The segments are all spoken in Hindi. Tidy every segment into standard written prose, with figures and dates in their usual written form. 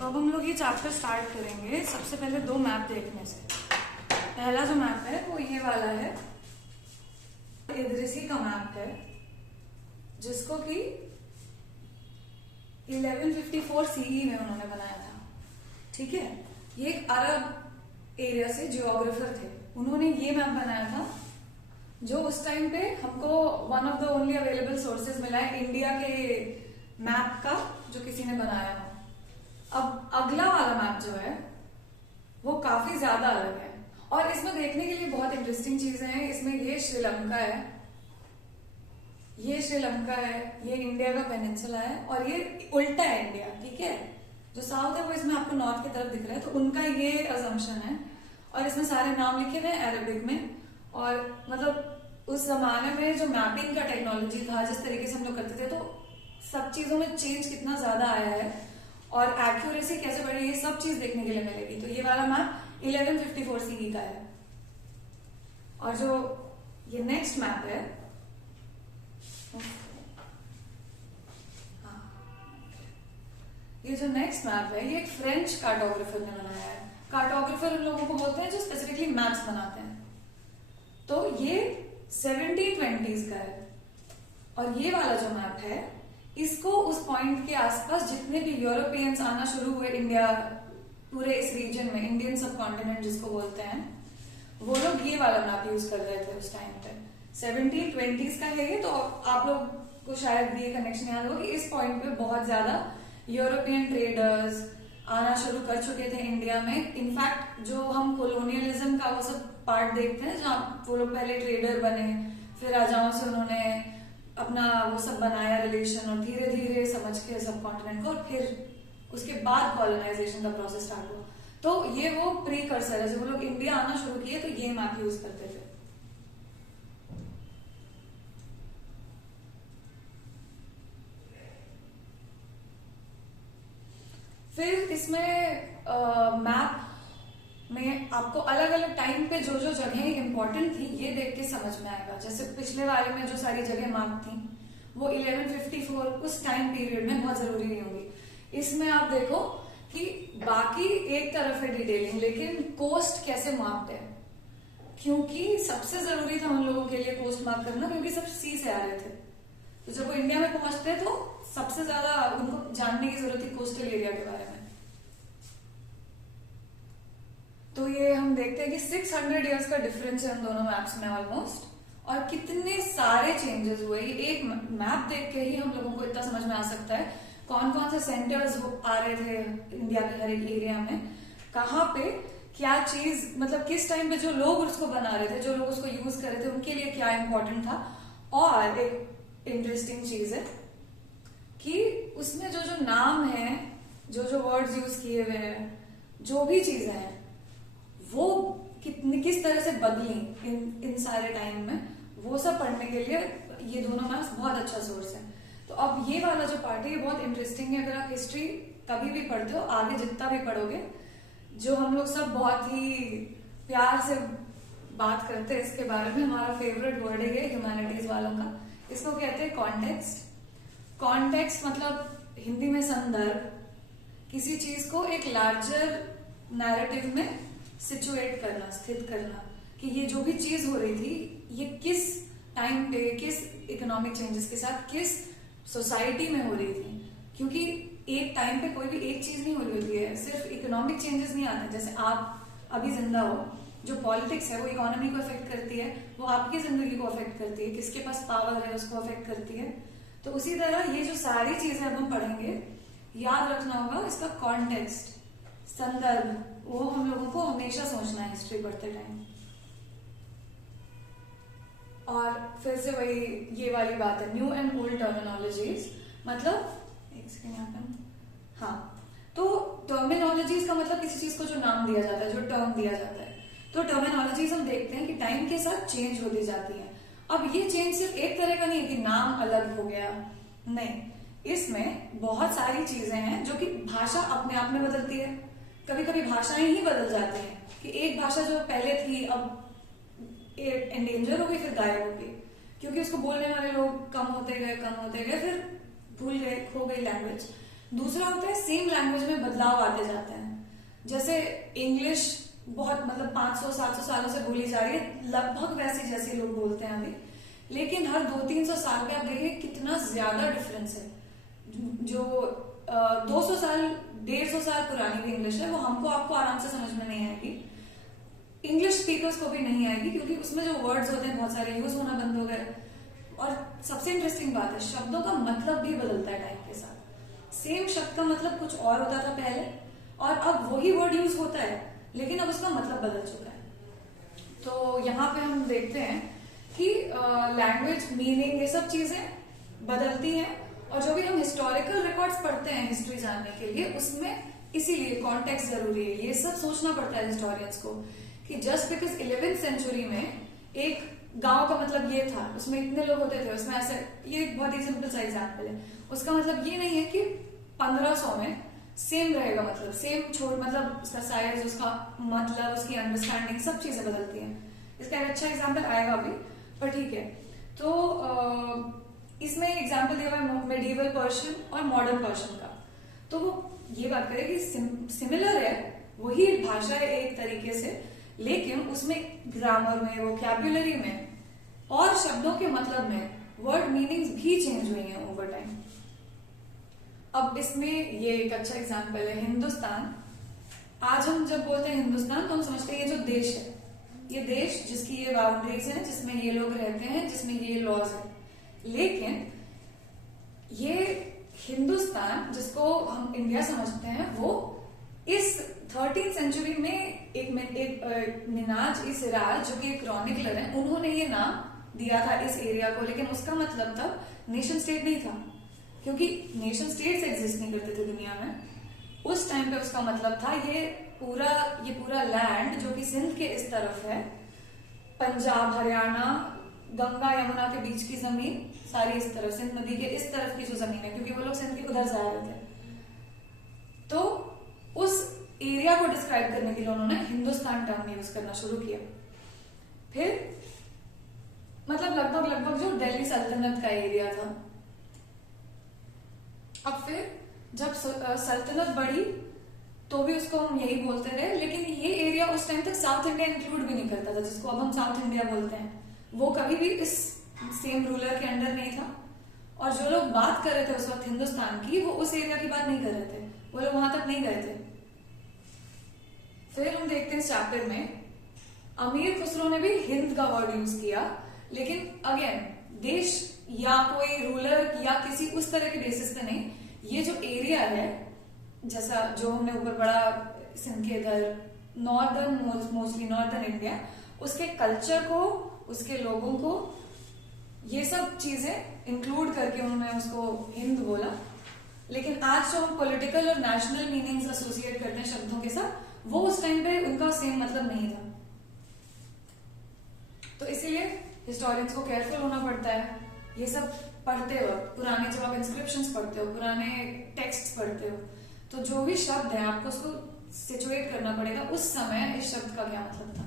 तो अब हम लोग ये चैप्टर स्टार्ट करेंगे सबसे पहले दो मैप देखने से। पहला जो मैप है वो ये वाला है, इदरिसी का मैप है, जिसको कि 1154 सीई में उन्होंने बनाया था। ठीक है, ये एक अरब एरिया से जियोग्राफर थे, उन्होंने ये मैप बनाया था जो उस टाइम पे हमको one of the only available sources मिला है इंडिया के मैप का जो किसी ने बनाया हो। अब अगला वाला मैप जो है वो काफी ज्यादा अलग है और इसमें देखने के लिए बहुत इंटरेस्टिंग चीजें हैं। इसमें ये श्रीलंका है, ये श्रीलंका है, ये इंडिया का पेनिनसुला है और ये उल्टा है इंडिया। ठीक है, जो साउथ है वो इसमें आपको नॉर्थ की तरफ दिख रहा है, तो उनका ये अजम्पशन है और इसमें सारे नाम लिखे हुए हैं अरबिक में। और मतलब उस जमाने में जो मैपिंग का टेक्नोलॉजी था, जिस तरीके से हम लोग करते थे, तो सब चीजों में चेंज कितना ज्यादा आया है और एक्यूरेसी कैसे बढ़ी, ये सब चीज देखने के लिए मिलेगी। तो ये वाला मैप 1154 सीई का है। और जो ये नेक्स्ट मैप है, ये जो नेक्स्ट मैप है ये एक फ्रेंच कार्टोग्राफर ने बनाया है। कार्टोग्राफर उन लोगों को बोलते हैं जो स्पेसिफिकली मैप्स बनाते हैं। तो ये 1720s का है और ये वाला जो मैप है इसको उस पॉइंट के आसपास जितने भी यूरोपियंस आना शुरू हुए इंडिया, पूरे इस रीजन में, इंडियन सब कॉन्टिनेंट जिसको बोलते हैं, वो लोग ये वाला मैप यूज कर रहे थे उस टाइम पे। 1720s का है ये। तो आप लोग को शायद ये कनेक्शन याद हो कि इस पॉइंट पे बहुत ज्यादा यूरोपियन ट्रेडर्स आना शुरू कर चुके थे इंडिया में। इनफैक्ट जो हम कोलोनियलिज्म का वो सब पार्ट देखते हैं, जहाँ वो लोग पहले ट्रेडर बने, फिर राजाओं से उन्होंने अपना वो सब बनाया रिलेशन और धीरे धीरे समझ के सब कॉन्टिनेंट को, और फिर उसके बाद कॉलोनाइजेशन का प्रोसेस स्टार्ट हुआ। तो ये वो प्रीकर्सर है, जब वो लोग इंडिया आना शुरू किए तो ये मैप यूज करते थे। फिर इसमें मैप में आपको अलग अलग टाइम पे जो जो जगह इंपॉर्टेंट थी ये देख के समझ में आएगा। जैसे पिछले वाले में जो सारी जगह मैप थी वो 1154 उस टाइम पीरियड में बहुत जरूरी नहीं होगी। इसमें आप देखो कि बाकी एक तरफ है डिटेलिंग, लेकिन कोस्ट कैसे मैप्ड है, क्योंकि सबसे जरूरी था उन लोगों के लिए कोस्ट मैप करना, क्योंकि सब सी से आ रहे थे। तो जब वो इंडिया में पहुंचते तो सबसे ज्यादा उनको जानने की जरूरत थी कोस्टल एरिया के बारे में। तो ये हम देखते हैं कि 600 इयर्स का डिफरेंस है उन दोनों मैप्स में ऑलमोस्ट, और कितने सारे चेंजेस हुए। एक मैप देख के ही हम लोगों को इतना समझ में आ सकता है कौन कौन से सेंटर्स आ रहे थे इंडिया के हर एक एरिया में, कहाँ पे क्या चीज, मतलब किस टाइम पे जो लोग उसको बना रहे थे, जो लोग उसको यूज कर रहे थे, उनके लिए क्या इंपॉर्टेंट था। और एक इंटरेस्टिंग चीज है कि उसमें जो जो नाम है, जो जो वर्ड्स यूज किए हुए हैं, जो भी चीजें हैं, वो किस तरह से बदली इन सारे टाइम में, वो सब पढ़ने के लिए ये दोनों मैप्स बहुत अच्छा सोर्स है। तो अब ये वाला जो पार्ट है ये बहुत इंटरेस्टिंग है। अगर आप हिस्ट्री कभी भी पढ़ते हो, आगे जितना भी पढ़ोगे, जो हम लोग सब बहुत ही प्यार से बात करते हैं इसके बारे में, हमारा फेवरेट वर्ड है ये ह्यूमैनिटीज वालों का, इसको कहते हैं कॉन्टेक्स्ट। कॉन्टेक्स्ट मतलब हिंदी में संदर्भ, किसी चीज को एक लार्जर नैरेटिव में सिचुएट करना, स्थित करना, कि ये जो भी चीज हो रही थी ये किस टाइम पे, किस इकोनॉमिक चेंजेस के साथ, किस सोसाइटी में हो रही थी। क्योंकि एक टाइम पे कोई भी एक चीज नहीं हो रही होती है, सिर्फ इकोनॉमिक चेंजेस नहीं आते। जैसे आप अभी जिंदा हो, जो पॉलिटिक्स है वो इकोनॉमी को अफेक्ट करती है, वो आपकी जिंदगी को अफेक्ट करती है, किसके पास पावर है उसको अफेक्ट करती है। तो उसी तरह ये जो सारी चीजें अब हम पढ़ेंगे, याद रखना होगा इसका कॉन्टेक्स्ट, संदर्भ, वो हम लोगों को हमेशा सोचना है हिस्ट्री पढ़ते टाइम। और फिर से वही ये वाली बात है, न्यू एंड ओल्ड टर्मिनोलॉजीज, मतलब एक सेकेंड यहाँ पे, हाँ, तो टर्मिनोलॉजीज का मतलब किसी चीज को जो नाम दिया जाता है, जो टर्म दिया जाता है। तो टर्मिनोलॉजीज हम देखते हैं कि टाइम के साथ चेंज होती जाती है। अब ये चेंज सिर्फ एक तरह का नहीं है कि नाम अलग हो गया, नहीं, इसमें बहुत सारी चीजें हैं जो कि भाषा अपने आप में बदलती है। कभी कभी भाषाएं ही बदल जाती हैं कि एक भाषा जो पहले थी अब एंडेंजर हो गई, फिर गायब हो गई, क्योंकि उसको बोलने वाले लोग कम होते गए, फिर भूल गए, खो गई लैंग्वेज। दूसरा होता है सेम लैंग्वेज में बदलाव आते जाते हैं। जैसे इंग्लिश बहुत मतलब 500-700 सालों से बोली जा रही है, लगभग वैसे जैसे लोग बोलते हैं अभी, लेकिन हर 200-300 साल पे आप देखिए कितना ज्यादा डिफरेंस है। जो 200 साल 150 साल पुरानी भी इंग्लिश है वो हमको आपको आराम से समझ में नहीं आएगी, इंग्लिश स्पीकर्स को भी नहीं आएगी, क्योंकि उसमें जो वर्ड्स होते हैं बहुत सारे यूज होना बंद हो गए। और सबसे इंटरेस्टिंग बात है, शब्दों का मतलब भी बदलता है टाइम के साथ। सेम शब्द का मतलब कुछ और होता था पहले, और अब वही वर्ड यूज होता है, लेकिन अब उसका मतलब बदल चुका है। तो यहाँ पे हम देखते हैं कि लैंग्वेज, मीनिंग, ये सब चीजें बदलती हैं। और जो भी हम हिस्टोरिकल रिकॉर्ड्स पढ़ते हैं हिस्ट्री जानने के लिए, उसमें इसीलिए कॉन्टेक्स्ट जरूरी है। ये सब सोचना पड़ता है हिस्टोरियंस को कि जस्ट बिकॉज 11th सेंचुरी में एक गांव का मतलब ये था, उसमें इतने लोग होते थे, उसमें ऐसे, ये एक बहुत ही सिंपल सा एग्जाम्पल है, उसका मतलब ये नहीं है कि 1500 में सेम रहेगा, मतलब सेम छोड़, मतलब उसका साइज, उसका मतलब, उसकी अंडरस्टैंडिंग, सब चीजें बदलती हैं। इसका एक अच्छा एग्जाम्पल आएगा अभी, पर ठीक है। तो इसमें एग्जाम्पल दिया हुआ है मेडिवल पर्शियन और मॉडर्न पर्शियन का। तो वो ये बात करें कि सिमिलर है, वही भाषा है एक तरीके से, लेकिन उसमें ग्रामर में, वोकैब्युलरी में और शब्दों के मतलब में वर्ड मीनिंग्स भी चेंज हुई हैं ओवर टाइम। अब इसमें ये एक अच्छा एग्जांपल है हिंदुस्तान। आज हम जब बोलते हैं हिंदुस्तान तो हम समझते हैं ये जो देश है, ये देश जिसकी ये बाउंड्रीज हैं, जिसमें ये लोग रहते हैं, जिसमें ये लॉज है। लेकिन ये हिंदुस्तान जिसको हम इंडिया समझते हैं, वो इस 13th सेंचुरी में एक मिनाज ई सिराज जो कि एक क्रॉनिकलर है, उन्होंने ये नाम दिया था इस एरिया को, लेकिन उसका मतलब तब नेशन स्टेट नहीं था, क्योंकि नेशन स्टेट्स एग्जिस्ट नहीं करते थे दुनिया में। उस टाइम पे उसका मतलब था ये पूरा लैंड जो कि सिंध के इस तरफ है, पंजाब, हरियाणा, गंगा यमुना के बीच की जमीन सारी इस तरफ, सिंध नदी के इस तरफ की जो जमीन है, क्योंकि वो लोग सिंध के उधर जा रहे थे, तो उस एरिया को डिस्क्राइब करने के लिए उन्होंने हिंदुस्तान टर्म यूज करना शुरू किया। फिर मतलब लगभग जो दिल्ली सल्तनत का एरिया था। अब फिर जब सल्तनत बढ़ी तो भी उसको हम यही बोलते रहे, लेकिन ये एरिया उस टाइम तक साउथ इंडिया इंक्लूड भी नहीं करता था, जिसको अब हम साउथ इंडिया बोलते हैं। वो कभी भी इस सेम रूलर के अंडर नहीं था, और जो लोग बात कर रहे थे उस वक्त हिंदुस्तान की, वो उस एरिया की बात नहीं कर रहे थे, वो लोग वहां तक नहीं गए थे। फिर हम देखते हैं इस चैप्टर में अमीर खुसरो ने भी हिंद का वर्ड यूज किया, लेकिन अगेन देश या कोई रूलर या किसी उस तरह के बेसिस पे नहीं। ये जो एरिया है, जैसा जो हमने ऊपर पढ़ा सिंध के इधर, नॉर्दर्न, मोस्टली नॉर्दर्न इंडिया, उसके कल्चर को, उसके लोगों को, ये सब चीजें इंक्लूड करके उन्होंने उसको हिंद बोला। लेकिन आज जो हम पॉलिटिकल और नेशनल मीनिंग्स एसोसिएट करते हैं शब्दों के साथ, वो उस टाइम पे उनका सेम मतलब नहीं था। तो इसीलिए हिस्टोरियंस को केयरफुल होना पड़ता है ये सब पढ़ते वक्त। पुराने जब आप इंस्क्रिप्शंस पढ़ते हो, पुराने टेक्स्ट पढ़ते हो, तो जो भी शब्द है आपको उसको सिचुएट करना पड़ेगा उस समय इस शब्द का क्या मतलब था।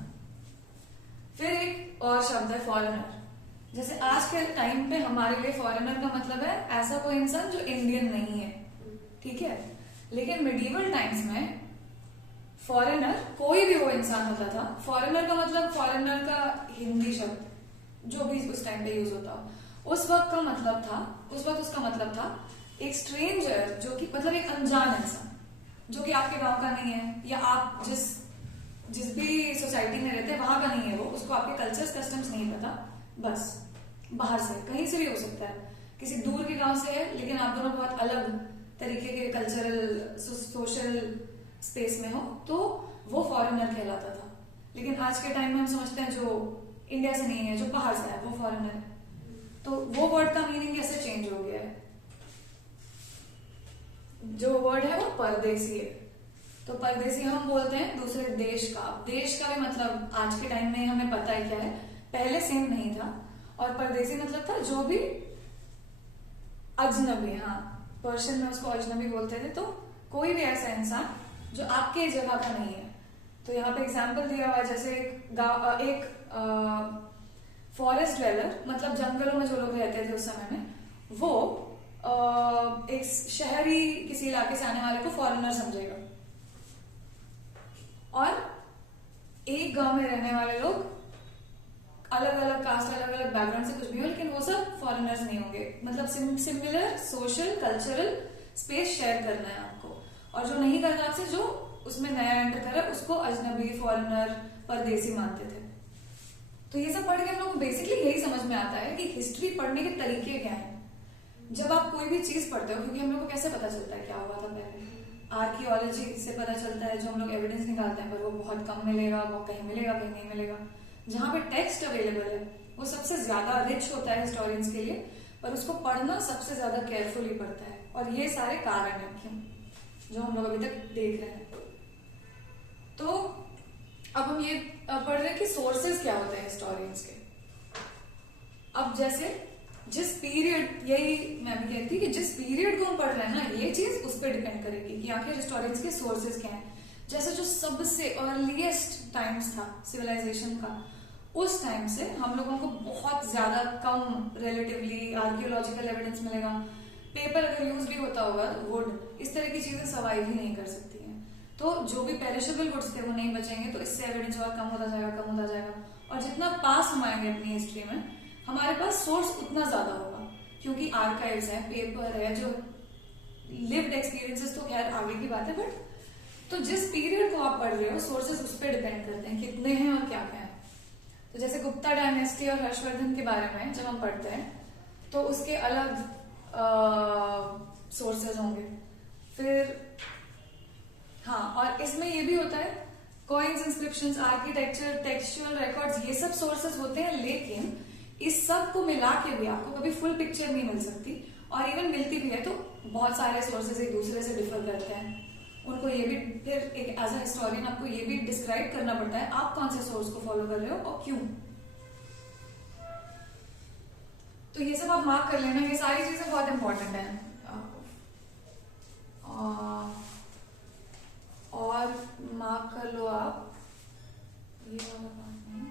फिर एक और शब्द है फॉरेनर। जैसे आज के टाइम पे हमारे लिए फॉरेनर का मतलब है ऐसा कोई इंसान जो इंडियन नहीं है, ठीक है। लेकिन मिडिवल टाइम्स में फॉरेनर कोई भी वो इंसान होता था। फॉरेनर का मतलब, फॉरेनर का हिंदी शब्द जो भी उस टाइम पे यूज होता, उस वक्त का मतलब था, उस वक्त उसका मतलब था एक स्ट्रेंजर, जो कि मतलब एक अनजान इंसान जो कि आपके गांव का नहीं है, या आप जिस भी सोसाइटी में रहते हैं वहां का नहीं है, वो उसको आपके कल्चर्स कस्टम्स नहीं पता, बस बाहर से कहीं से भी हो सकता है, किसी दूर के गांव से है, लेकिन आप दोनों बहुत अलग तरीके के कल्चरल सोशल स्पेस में हो, तो वो फॉरेनर कहलाता था। लेकिन आज के टाइम में हम समझते हैं जो इंडिया से नहीं है, जो बाहर से है, वो फॉरेनर है। तो वो वर्ड का मीनिंग कैसे चेंज हो गया है। जो वर्ड है वो परदेसी है। तो परदेसी हम बोलते हैं दूसरे देश का। देश का भी मतलब आज के टाइम में हमें पता है क्या है, पहले सेम नहीं था। और परदेसी मतलब था जो भी अजनबी, हाँ पर्शियन में उसको अजनबी बोलते थे। तो कोई भी ऐसा इंसान जो आपके जगह का नहीं है। तो यहाँ पे एग्जाम्पल दिया हुआ है, जैसे एक फॉरेस्ट ड्वेलर, मतलब जंगलों में जो लोग रहते थे उस समय में, वो एक शहरी किसी इलाके से आने वाले को फॉरेनर समझेगा, और एक गांव में रहने वाले लोग अलग अलग कास्ट, अलग अलग बैकग्राउंड से कुछ भी हो, लेकिन वो सब फॉरेनर्स नहीं होंगे। मतलब similar social cultural space share करना है आपको, और जो नहीं करना आपसे, जो उसमें नया एंटर कर रहा है, उसको अजनबी, फॉरेनर, परदेसी मानते थे। तो ये सब पढ़ के हम लोग को बेसिकली यही समझ में आता है कि हिस्ट्री पढ़ने के तरीके क्या हैं। जब आप कोई भी चीज पढ़ते हो, क्योंकि हम लोग को कैसे पता चलता है क्या हुआ था पहले, आर्कियोलॉजी से पता चलता है, जो हम लोग एविडेंस निकालते हैं, पर वो बहुत कम मिलेगा, कहीं मिलेगा कहीं नहीं मिलेगा। जहां पे टेक्स्ट अवेलेबल है वो सबसे ज्यादा रिच होता है हिस्टोरियंस के लिए, पर उसको पढ़ना सबसे ज्यादा केयरफुली पड़ता है। और ये सारे कारण है क्यों, जो हम लोग अभी तक देख रहे हैं। तो अब हम ये पढ़ रहे हैं कि सोर्सेज क्या होते हैं हिस्टोरियंस के। अब जैसे जिस पीरियड, यही मैं भी कहती कि जिस पीरियड को हम पढ़ रहे हैं ना, ये चीज उस पर डिपेंड करेगी कि आखिर हिस्टोरियंस के सोर्सेज क्या हैं। जैसे जो सबसे अर्लीस्ट टाइम्स था सिविलाइजेशन का, उस टाइम से हम लोगों को बहुत ज्यादा कम रिलेटिवली आर्कियोलॉजिकल एविडेंस मिलेगा। पेपर अगर यूज भी होता होगा, वुड, इस तरह की चीजें सर्वाइव ही नहीं कर सकती हैं। तो जो भी पेरिशेबल गुड्स थे वो नहीं बचेंगे, तो इससे एविडेंस और कम होता जाएगा, कम होता जाएगा। और जितना पास हम आएंगे अपनी हिस्ट्री में, हमारे पास सोर्स उतना ज्यादा होगा, क्योंकि आर्काइव्स है, पेपर है, जो लिव्ड एक्सपीरियंसेस तो खैर आगे की बात है, बट तो जिस पीरियड को आप पढ़ रहे हो, सोर्सेज उस पर डिपेंड करते हैं कितने हैं और क्या क्या है। तो जैसे गुप्ता डायनेस्टी और हर्षवर्धन के बारे में जब हम पढ़ते हैं, तो उसके अलग सोर्सेज होंगे। फिर हाँ, और इसमें ये भी होता है, coins, inscriptions, architecture, textual records, ये सब सोर्सेज होते हैं। लेकिन इस सब को मिला के भी आपको कभी फुल पिक्चर नहीं मिल सकती, और इवन मिलती भी है तो बहुत सारे सोर्सेज एक दूसरे से डिफर करते हैं। उनको ये भी फिर एक एज अ हिस्टोरियन आपको ये भी डिस्क्राइब करना पड़ता है आप कौन से सोर्स को फॉलो कर रहे हो और क्यों। तो ये सब आप मार्क कर लेना, ये सारी चीजें बहुत इंपॉर्टेंट है। और मार्क कर लो आप ये वाला बात नहीं,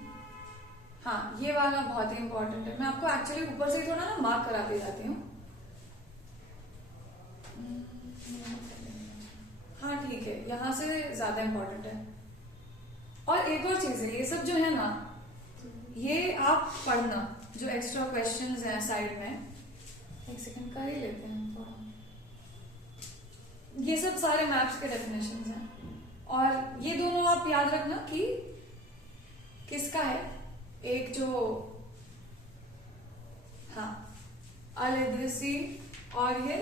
हाँ ये वाला बहुत ही इंपॉर्टेंट है। मैं आपको एक्चुअली ऊपर से थोड़ा ना मार्क कराते जाती हूँ। हाँ ठीक है, यहाँ से ज्यादा इंपॉर्टेंट है। और एक और चीज है, ये सब जो है ना, ये आप पढ़ना, जो एक्स्ट्रा क्वेश्चंस हैं साइड में, एक सेकंड कर ही लेते हैं थोड़ा। ये सब सारे मैप्स के डेफिनेशंस हैं, और ये दोनों आप याद रखना कि किसका है। एक जो हाँ अल इदरिसी, और ये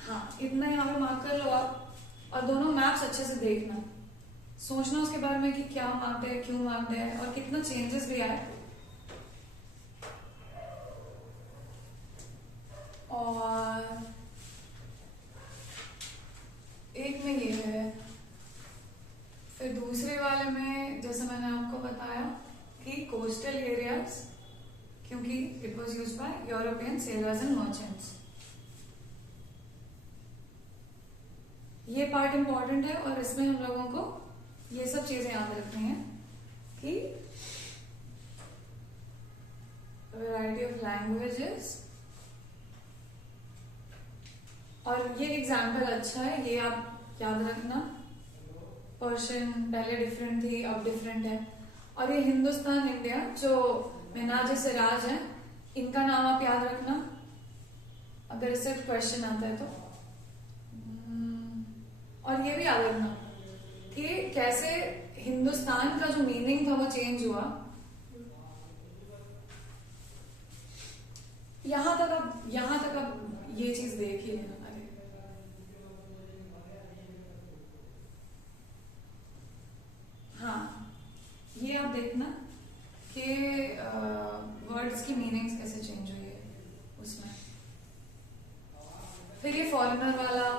हाँ इतना यहाँ पे मार्क कर लो आप। और दोनों मैप्स अच्छे से देखना, सोचना उसके बारे में कि क्या मार्क्ड है, क्यों मार्क्ड है, और कितना चेंजेस भी आए। और एक में ये है, फिर दूसरे वाले में जैसे मैंने आपको बताया कि कोस्टल एरियाज, क्योंकि it was used by European sellers and merchants, ये पार्ट इंपॉर्टेंट है। और इसमें हम लोगों को ये सब चीजें याद रखनी है कि वैरायटी ऑफ लैंग्वेजेस, और ये एग्जाम्पल अच्छा है, ये आप याद रखना। पर्शियन पहले डिफरेंट थी, अब डिफरेंट है। और ये हिंदुस्तान, इंडिया, जो मिनाज सिराज है, इनका नाम आप याद रखना अगर इससे क्वेश्चन आता है तो। और ये भी याद रखना कि कैसे हिंदुस्तान का जो मीनिंग था वो चेंज हुआ। यहां तक अब ये चीज देखिए। अरे हाँ, ये आप देखना कि वर्ड्स की मीनिंग्स कैसे चेंज हुई है उसमें। फिर ये फॉरेनर वाला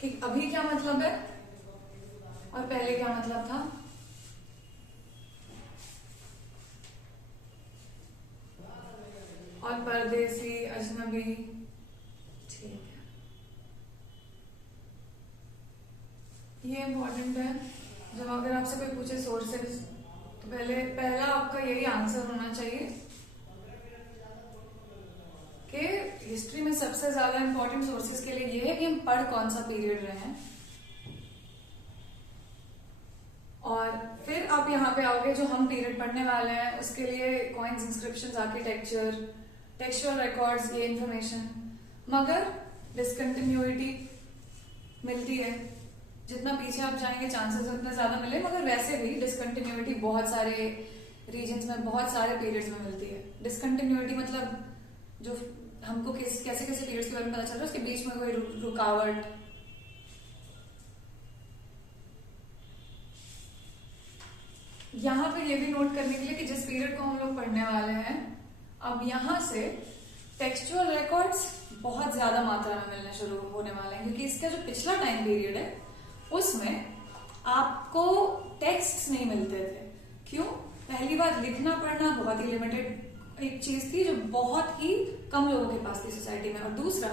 कि अभी क्या मतलब है और पहले क्या मतलब था। और परदेसी, अजनबी, ठीक है, ये इंपॉर्टेंट है। जब अगर आपसे कोई पूछे सोर्सेज, तो पहला आपका यही आंसर होना चाहिए कि हिस्ट्री में सबसे ज्यादा इंपॉर्टेंट सोर्सेज के लिए ये है कि हम पढ़ कौन सा पीरियड रहे हैं। और फिर आप यहाँ पे आओगे जो हम पीरियड पढ़ने वाले हैं उसके लिए coins, inscriptions, architecture, textual records, ये इंफॉर्मेशन। मगर डिस्कंटिन्यूटी मिलती है, जितना पीछे आप जाएंगे चांसेस उतना ज्यादा मिले, मगर वैसे भी डिस्कंटिन्यूटी बहुत सारे रीजन्स में, बहुत सारे पीरियड्स में मिलती है। डिस्कंटिन्यूटी मतलब जो हमको कैसे कैसे पीरियड्स के बारे में पता चल रहा है, उसके बीच में कोई रुकावट, यहाँ पे ये भी नोट करने के लिए कि जिस पीरियड को हम लोग पढ़ने वाले हैं, अब यहाँ से टेक्सचुअल रिकॉर्ड्स बहुत ज्यादा मात्रा में मिलने शुरू होने वाले हैं, क्योंकि इसका जो पिछला टाइम पीरियड है उसमें आपको टेक्स्ट्स नहीं मिलते थे। क्यों? पहली बात, लिखना पढ़ना बहुत ही लिमिटेड एक चीज थी जो बहुत ही कम लोगों के पास थी सोसाइटी में। और दूसरा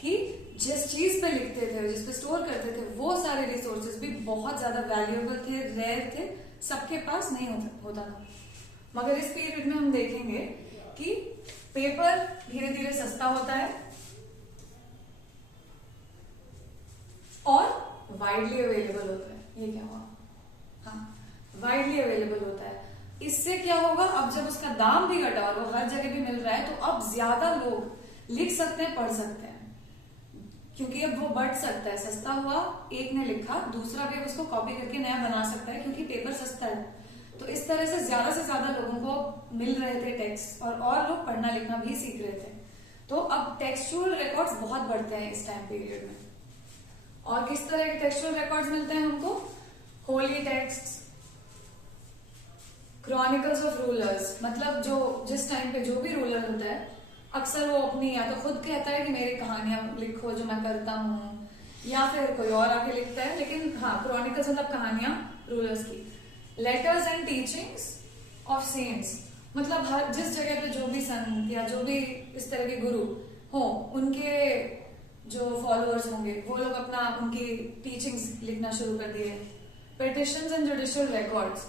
कि जिस चीज पे लिखते थे, जिस पे स्टोर करते थे, वो सारे रिसोर्सेज भी बहुत ज्यादा वैल्यूएबल थे, रेयर थे, सबके पास नहीं होता था। मगर इस पीरियड में हम देखेंगे कि पेपर धीरे धीरे सस्ता होता है और वाइडली अवेलेबल होता है। ये क्या हुआ? हाँ, वाइडली अवेलेबल होता है। इससे क्या होगा, अब जब उसका दाम भी घटा और वो हर जगह भी मिल रहा है, तो अब ज्यादा लोग लिख सकते हैं, पढ़ सकते हैं, क्योंकि अब वो बढ़ सकता है। सस्ता हुआ, एक ने लिखा, दूसरा भी अब उसको कॉपी करके नया बना सकता है, क्योंकि पेपर सस्ता है। तो इस तरह से ज्यादा लोगों को मिल रहे थे टेक्स्ट, और लोग पढ़ना लिखना भी सीख रहे थे। तो अब टेक्सचुअल रिकॉर्ड्स बहुत बढ़ते हैं इस टाइम पीरियड में। और किस तरह के टेक्सचुअल रिकॉर्ड्स मिलते हैं हमको? Holi texts, chronicles of rulers, मतलब जो जिस टाइम पे जो भी रूलर होता है, अक्सर वो अपनी या तो खुद कहता है कि मेरी कहानियां लिखो जो मैं करता हूँ, या फिर कोई और आके लिखता है। लेकिन हाँ, क्रॉनिकल्स मतलब कहानियां रूलर्स की। Letters and teachings of cents, मतलब हर जिस जगह पे जो भी संत या जो भी इस तरह के गुरु हो, उनके जो फॉलोअर्स होंगे वो लोग अपना उनकी टीचिंग्स लिखना शुरू कर दिए। पिटिशंस एंड जुडिशियल रिकॉर्ड्स,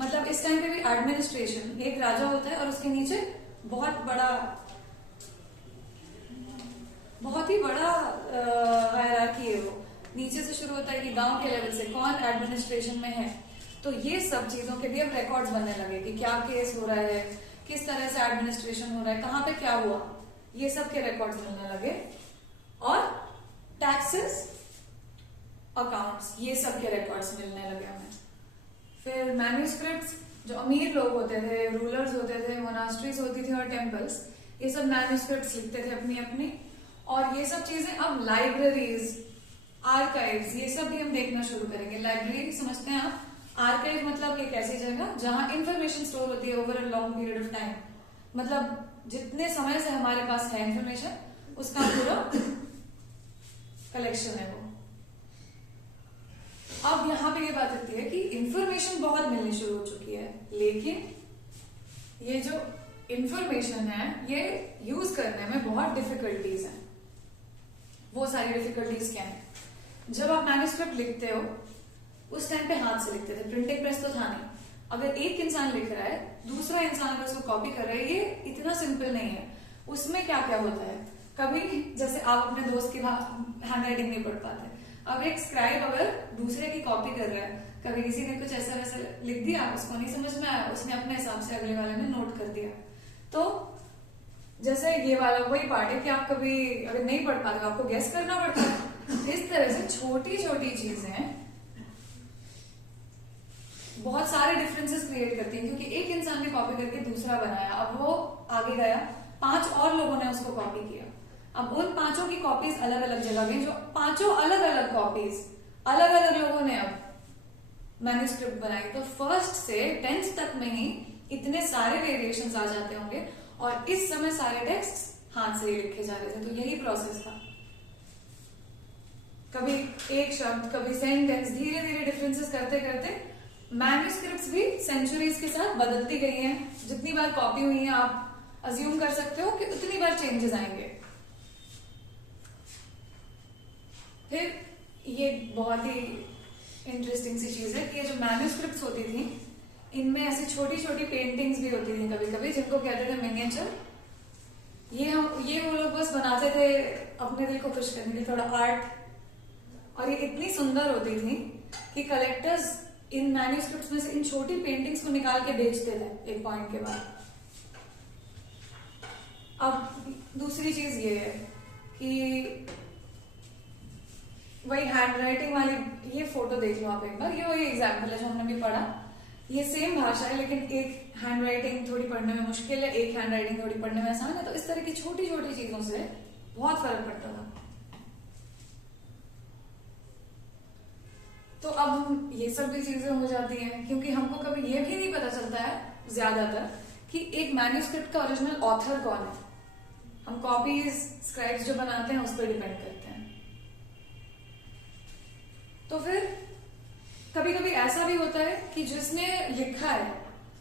मतलब इस टाइम पे भी एडमिनिस्ट्रेशन, एक राजा होता है और उसके नीचे बहुत ही बड़ा हायरार्की है। वो नीचे से शुरू होता है कि गांव के लेवल से कौन एडमिनिस्ट्रेशन में है। तो ये सब चीजों के भी अब रिकॉर्ड्स बनने लगे कि क्या केस हो रहा है, किस तरह से एडमिनिस्ट्रेशन हो रहा है, कहाँ पे क्या हुआ, ये सब के रिकॉर्ड्स मिलने लगे। और टैक्सेस, अकाउंट्स, ये सब के रिकॉर्ड्स मिलने लगे हमें। फिर मैन्यूस्क्रिप्ट्स, जो अमीर लोग होते थे, रूलर्स होते थे, मोनास्ट्रीज होती थी और टेम्पल्स, ये सब मैन्यूस्क्रिप्ट्स लिखते थे अपनी अपनी। और ये सब चीजें अब लाइब्रेरीज, आर्काइव्स, ये सब भी हम देखना शुरू करेंगे। लाइब्रेरी समझते हैं आप? आर्काइव मतलब एक ऐसी जगह जहां इंफॉर्मेशन स्टोर होती है over a long period of time, मतलब जितने समय से हमारे पास है इंफॉर्मेशन, उसका पूरा कलेक्शन है वो। अब यहाँ पे ये बात आती है कि इंफॉर्मेशन बहुत मिलनी शुरू हो चुकी है, लेकिन ये जो इंफॉर्मेशन है ये यूज करने में बहुत डिफिकल्टीज हैं। वो सारी डिफिकल्टीज क्या है? जब आप मैन्युस्क्रिप्ट लिखते हो उस टाइम पे हाथ से लिखते थे, प्रिंटिंग प्रेस तो था नहीं। अगर एक इंसान लिख रहा है, दूसरा इंसान अगर उसको कॉपी कर रहा है, ये इतना सिंपल नहीं है। उसमें क्या क्या होता है, कभी जैसे आप अपने दोस्त की हैंड राइटिंग नहीं पढ़ पाते, अब एक स्क्राइब अगर दूसरे की कॉपी कर रहा है, कभी किसी ने कुछ ऐसा वैसा लिख दिया, उसको नहीं समझ में आया, उसने अपने हिसाब से अगले वाले में नोट कर दिया। तो जैसे ये वाला वही पार्ट है कि आप कभी अगर नहीं पढ़ पाते आपको गेस करना पड़ता है। इस तरह से छोटी छोटी चीजें बहुत सारे डिफरेंसेस क्रिएट करती हैं, क्योंकि एक इंसान ने कॉपी करके दूसरा बनाया, अब वो आगे गया, 5 और लोगों ने उसको कॉपी किया, अब उन 5 की कॉपीज अलग अलग जगह गई, जो 5 अलग अलग कॉपीज अलग अलग लोगों ने अब मैन्युस्क्रिप्ट बनाई। तो फर्स्ट से 10th तक में ही इतने सारे वेरिएशंस आ जाते होंगे, और इस समय सारे टेक्स्ट हाथ से ही लिखे जा रहे थे। तो यही प्रोसेस था, कभी एक शब्द, कभी सेंटेंस, धीरे धीरे डिफरेंसेस करते करते मैन्युस्क्रिप्ट्स भी सेंचुरीज के साथ बदलती गई हैं। जितनी बार कॉपी हुई है आप अज्यूम कर सकते हो कि उतनी बार चेंजेस आएंगे। फिर ये बहुत ही इंटरेस्टिंग सी चीज है कि ये जो मैन्युस्क्रिप्ट्स होती थी, इनमें ऐसी छोटी छोटी पेंटिंग्स भी होती थी कभी कभी, जिनको कहते थे मिनिएचर। ये वो लोग बस बनाते थे अपने दिल को खुश करने के लिए, थोड़ा आर्ट। और ये इतनी सुंदर होती थी कि कलेक्टर्स इन मैन्यूस्क्रिप्ट्स में से इन छोटी पेंटिंग्स को निकाल के बेचते थे एक पॉइंट के बाद। अब दूसरी चीज ये है कि वही हैंड राइटिंग वाली, ये फोटो देख लो आप एक बार, ये वही एग्जाम्पल है जो हमने भी पढ़ा। ये सेम भाषा है, लेकिन एक हैंड राइटिंग थोड़ी पढ़ने में मुश्किल है, एक हैंड राइटिंग थोड़ी पढ़ने में आसान है। तो इस तरह की छोटी छोटी चीजों से बहुत फर्क पड़ता था। तो अब हम ये सब भी चीजें हो जाती हैं, क्योंकि हमको कभी ये भी नहीं पता चलता है ज्यादातर कि एक मैन्यूस्क्रिप्ट का ओरिजिनल ऑथर कौन है। हम कॉपीज स्क्राइब्स जो बनाते हैं उस पर डिपेंड करते हैं। तो फिर कभी कभी ऐसा भी होता है कि जिसने लिखा है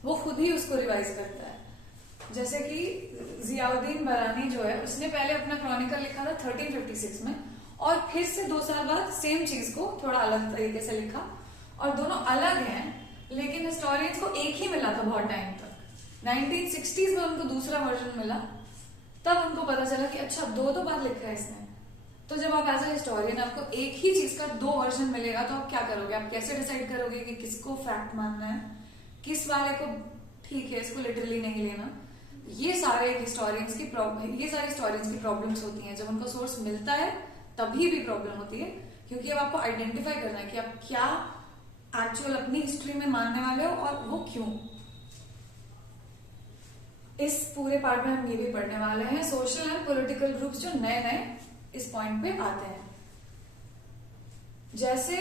वो खुद ही उसको रिवाइज करता है। जैसे कि जियाउद्दीन बरानी जो है, उसने पहले अपना क्रॉनिकल लिखा था 1356 में, और फिर से 2 साल बाद सेम चीज को थोड़ा अलग तरीके से लिखा। और दोनों अलग हैं, लेकिन हिस्टोरियंस को एक ही मिला था बहुत टाइम तक। 1960s में उनको दूसरा वर्जन मिला, तब उनको पता चला कि अच्छा 2 बार लिखा है इसने। तो जब आप एज ए हिस्टोरियन आपको एक ही चीज का 2 वर्जन मिलेगा, तो आप क्या करोगे? आप कैसे डिसाइड करोगे कि किसको फैक्ट मानना है, किस वाले को ठीक है इसको लिटरली नहीं लेना? ये सारे हिस्टोरियंस की प्रॉब्लम्स होती हैं। जब उनको सोर्स मिलता है तभी भी प्रॉब्लम होती है, क्योंकि अब आपको आइडेंटिफाई करना है कि आप क्या एक्चुअल अपनी हिस्ट्री में मानने वाले हो और वो क्यों। इस पूरे पार्ट में हम ये भी पढ़ने वाले हैं सोशल एंड पॉलिटिकल ग्रुप्स जो नए नए इस पॉइंट पे आते हैं। जैसे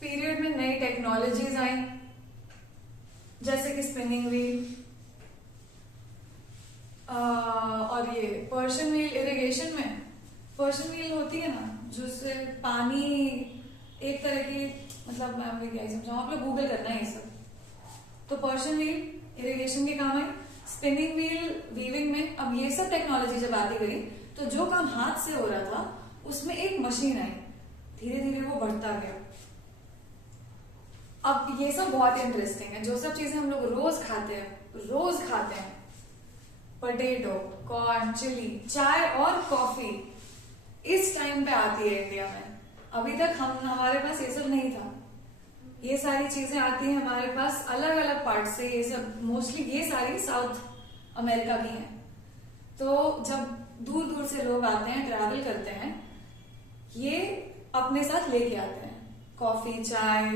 पीरियड में नई टेक्नोलॉजीज आई, जैसे कि स्पिनिंग व्हील और ये पर्शियन व्हील। इरिगेशन में पर्शियन व्हील होती है ना, जिससे पानी एक तरह की, मतलब मैं आपको क्या समझाऊं, आप लोग गूगल करना है ये सब। तो पर्शियन व्हील इरिगेशन के काम है। स्पिनिंग व्हील वीविंग में। अब ये सब टेक्नोलॉजी जब आती गई तो जो काम हाथ से हो रहा था उसमें एक मशीन आई, धीरे धीरे वो बढ़ता गया। अब ये सब बहुत इंटरेस्टिंग है। जो सब चीजें हम लोग रोज खाते हैं, पोटैटो, कॉर्न, चिली, चाय और कॉफी, इस टाइम पे आती है इंडिया में। अभी तक हमारे पास ये सब नहीं था। ये सारी चीजें आती हैं हमारे पास अलग अलग पार्ट से। ये सब मोस्टली ये सारी साउथ अमेरिका की हैं। तो जब दूर दूर से लोग आते हैं, ट्रैवल करते हैं, ये अपने साथ लेके आते हैं कॉफी, चाय,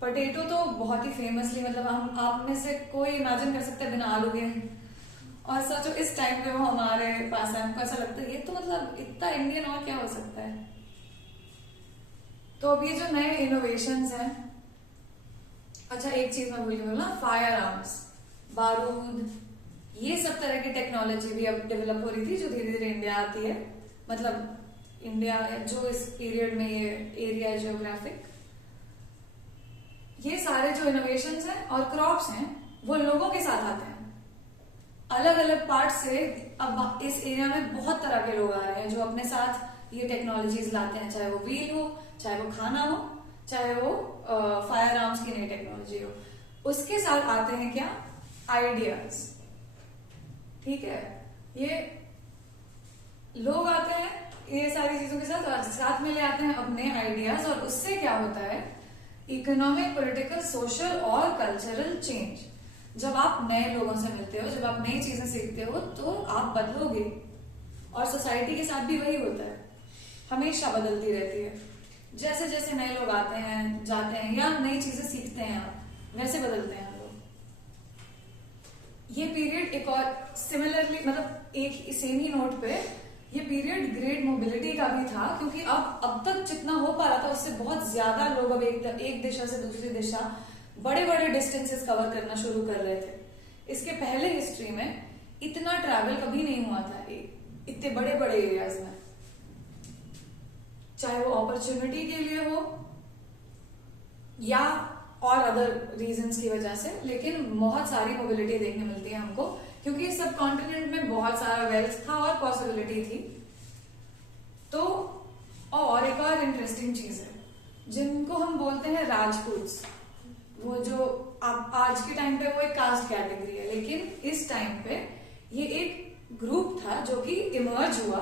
पोटैटो तो बहुत ही फेमसली, मतलब हम आप में से कोई इमेजिन कर सकते हैं बिना आलू के। और सोचो इस टाइम पे वो हमारे पास है, हमको ऐसा लगता है ये तो मतलब इतना इंडियन और क्या हो सकता है। तो अब ये जो नए इनोवेशंस हैं, अच्छा एक चीज मैं भूल गई बोलना, फायर आर्म्स, बारूद, ये सब तरह की टेक्नोलॉजी भी अब डेवलप हो रही थी जो धीरे धीरे इंडिया आती है। मतलब इंडिया जो इस पीरियड में ये एरिया है जियोग्राफिक, ये सारे जो इनोवेशंस हैं और क्रॉप्स हैं वो लोगों के साथ आते हैं अलग अलग पार्ट से। अब इस एरिया में बहुत तरह के लोग आ रहे हैं जो अपने साथ ये टेक्नोलॉजीज लाते हैं, चाहे वो व्हील हो, चाहे वो खाना हो, चाहे वो फायर आर्म्स की नई टेक्नोलॉजी हो। उसके साथ आते हैं क्या? आइडियाज। ठीक है, ये लोग आते हैं ये सारी चीजों के साथ और साथ में ले आते हैं अपने आइडियाज, और उससे क्या होता है? इकोनॉमिक, पॉलिटिकल, सोशल और कल्चरल चेंज। जब आप नए लोगों से मिलते हो, जब आप नई चीजें सीखते हो, तो आप बदलोगे। और सोसाइटी के साथ भी वही होता है, हमेशा बदलती रहती है। जैसे जैसे नए लोग आते हैं, जाते हैं, या नई चीजें सीखते हैं आप, वैसे बदलते हैं लोग। ये पीरियड एक और सिमिलरली, मतलब एक सेम ही नोट पे, ये पीरियड ग्रेट मोबिलिटी का भी था, क्योंकि अब तक जितना हो पा रहा था उससे बहुत ज्यादा लोग अब एक दिशा से दूसरी दिशा बड़े बड़े डिस्टेंसेस कवर करना शुरू कर रहे थे। इसके पहले हिस्ट्री में इतना ट्रैवल कभी नहीं हुआ था इतने बड़े बड़े एरियाज में, चाहे वो अपॉर्चुनिटी के लिए हो या और अदर रीजंस की वजह से। लेकिन बहुत सारी मोबिलिटी देखने मिलती है हमको, क्योंकि सब कॉन्टिनेंट में बहुत सारा वेल्थ था और पॉसिबिलिटी थी। तो और एक और इंटरेस्टिंग चीज है जिनको हम बोलते हैं राजपूत्स। वो जो आज के टाइम पे वो एक कास्ट कैटेगरी है, लेकिन इस टाइम पे ये एक ग्रुप था जो कि इमर्ज हुआ।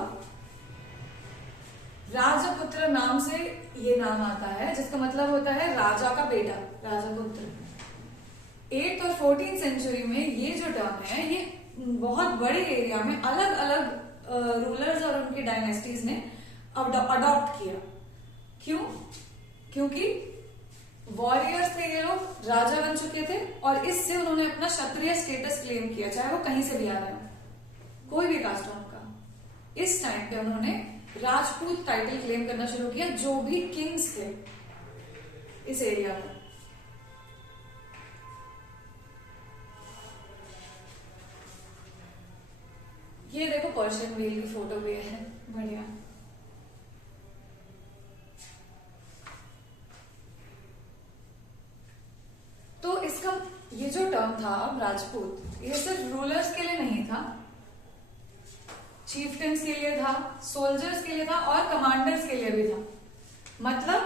राजपुत्र नाम से ये नाम आता है, जिसका मतलब होता है राजा का बेटा, राजपुत्र। 8th और 14th सेंचुरी में ये जो टर्म है ये बहुत बड़े एरिया में अलग अलग रूलर्स और उनकी डायनेस्टीज ने अडॉप्ट किया। क्यों? क्योंकि वॉरियर्स थे ये लोग, राजा बन चुके थे, और इससे उन्होंने अपना क्षत्रिय स्टेटस क्लेम किया, चाहे वो कहीं से भी आ रहे हो, कोई भी कास्ट हो उनका। इस टाइम पे उन्होंने राजपूत टाइटल क्लेम करना शुरू किया, जो भी किंग्स थे इस एरिया में। ये देखो पर्शियन व्हील की फोटो भी है, बढ़िया। तो इसका ये जो टर्म था राजपूत, ये सिर्फ रूलर्स के लिए नहीं था, चीफटेंस के लिए था, सोल्जर्स के लिए था और कमांडर्स के लिए भी था। मतलब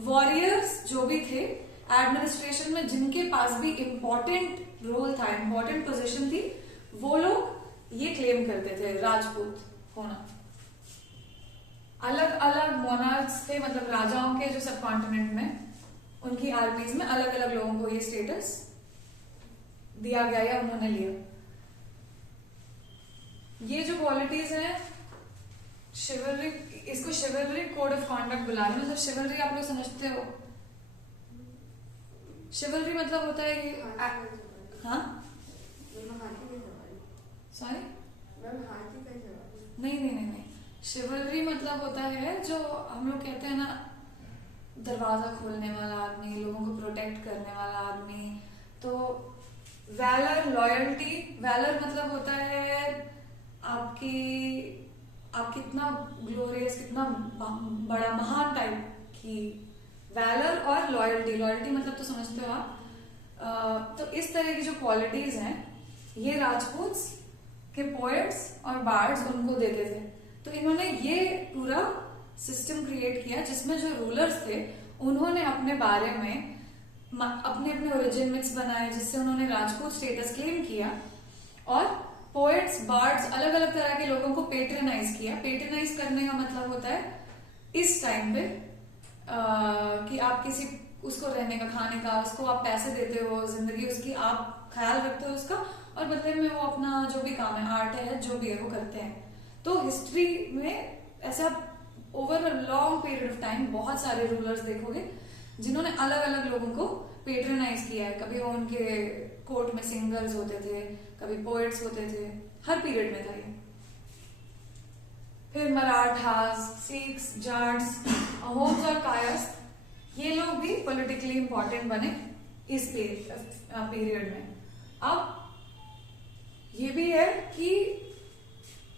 वॉरियर्स जो भी थे एडमिनिस्ट्रेशन में, जिनके पास भी इंपॉर्टेंट रोल था, इंपॉर्टेंट पोजीशन थी, वो लोग ये क्लेम करते थे राजपूत होना। अलग अलग मोनार्क्स थे, मतलब राजाओं के जो सब कॉन्टिनेंट में उनकी आर्मीज में अलग अलग लोगों को ये स्टेटस दिया गया या उन्होंने लिया। ये जो क्वालिटीज हैं, शिवलरी, इसको शिवलरी कोड ऑफ कॉन्डक्ट बुला रहे हैं। मतलब शिवलरी आप लोग समझते हो, शिवलरी मतलब होता है ये, हाँ सॉरी, नहीं, शिवलरी मतलब होता है जो हम लोग कहते हैं ना, दरवाजा खोलने वाला आदमी, लोगों को प्रोटेक्ट करने वाला आदमी। तो वैलर, लॉयल्टी, वैलर मतलब होता है आप कितना ग्लोरियस, कितना बड़ा महान टाइप की। वैलर और लॉयल्टी, लॉयल्टी मतलब तो समझते हो आप। तो इस तरह की जो क्वालिटीज हैं ये राजपूत्स के पोएट्स और बार्ड्स उनको देते थे। तो इन्होंने ये पूरा सिस्टम क्रिएट किया जिसमें जो रूलर्स थे उन्होंने अपने बारे में अपने अपने ओरिजिन मिथ्स बनाए, जिससे उन्होंने राजपूत स्टेटस क्लेम किया। और पोएट्स, बार्ड्स, अलग अलग तरह के लोगों को पेट्रनाइज किया। पेट्रनाइज करने का मतलब होता है इस टाइम पे कि आप किसी, उसको रहने का, खाने का, उसको आप पैसे देते हो, जिंदगी उसकी आप ख्याल रखते हो उसका, और बदले में वो अपना जो भी काम है, आर्ट है, जो भी है वो करते हैं। तो हिस्ट्री में ऐसा over a long period of time बहुत सारे रूलर्स देखोगे जिन्होंने अलग अलग लोगों को पेट्रनाइज किया है। कभी वो उनके कोर्ट में सिंगर्स होते थे, कभी पोएट्स होते थे, हर पीरियड में था ये। फिर मराठास, सिख्स, जाट्स, अहोम्स और कायस्थ, ये लोग भी पॉलिटिकली इंपॉर्टेंट बने इस पीरियड में। अब ये भी है कि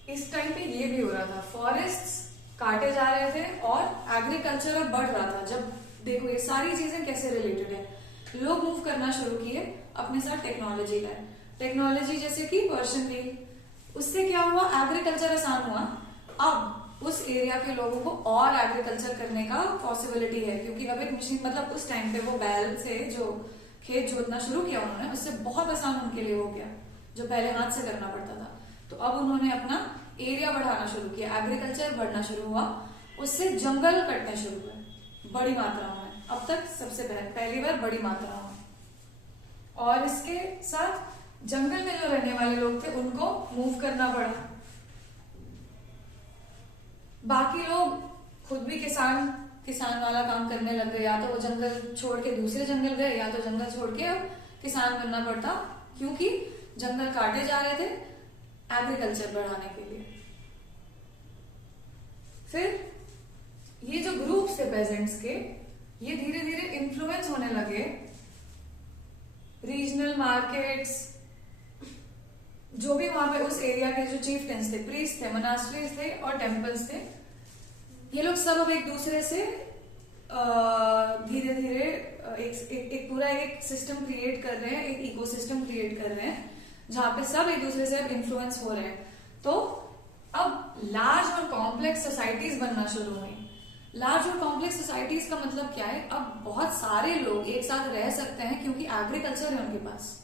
इस टाइम पे ये भी हो रहा था, फॉरेस्ट्स काटे जा रहे थे और एग्रीकल्चर बढ़ रहा था। जब देखो ये सारी चीजें कैसे रिलेटेड है, लोग मूव करना शुरू किए, अपने साथ टेक्नोलॉजी लाए। टेक्नोलॉजी जैसे कि पर्शियन व्हील, उससे क्या हुआ, एग्रीकल्चर आसान हुआ। अब उस एरिया के लोगों को और एग्रीकल्चर करने का पॉसिबिलिटी है, क्योंकि अब एक मशीन, मतलब उस टाइम पे वो बैल से जो खेत जोतना शुरू किया उन्होंने, उससे बहुत आसान उनके लिए हो गया, जो पहले हाथ से करना पड़ता था। तो अब उन्होंने अपना एरिया बढ़ाना शुरू किया, एग्रीकल्चर बढ़ना शुरू हुआ, उससे जंगल कटने शुरू हुए बड़ी मात्राओं में। अब तक सबसे पहली बार बड़ी मात्राओं में। और इसके साथ जंगल में जो रहने वाले लोग थे उनको मूव करना पड़ा। बाकी लोग खुद भी किसान वाला काम करने लग गए, या तो वो जंगल छोड़ के दूसरे जंगल गए, या तो जंगल छोड़ के अब किसान बनना पड़ता, क्योंकि जंगल काटे जा रहे थे एग्रीकल्चर बढ़ाने के लिए। फिर ये जो ग्रुप्स थे पेजेंट्स के, ये धीरे धीरे इन्फ्लुएंस होने लगे। रीजनल मार्केट्स, जो भी वहां पे उस एरिया के जो चीफटेंस थे, प्रीस्ट थे, मोनास्ट्रीज थे और टेम्पल्स थे, ये लोग सब अब एक दूसरे से धीरे धीरे एक पूरा एक सिस्टम क्रिएट कर रहे हैं, एक इकोसिस्टम क्रिएट कर रहे हैं, जहां पे सब एक दूसरे से अब इन्फ्लुएंस हो रहे हैं। तो अब लार्ज और कॉम्प्लेक्स सोसाइटीज बनना शुरू हुई। लार्ज और कॉम्प्लेक्स सोसाइटीज का मतलब क्या है, अब बहुत सारे लोग एक साथ रह सकते हैं क्योंकि एग्रीकल्चर है उनके पास,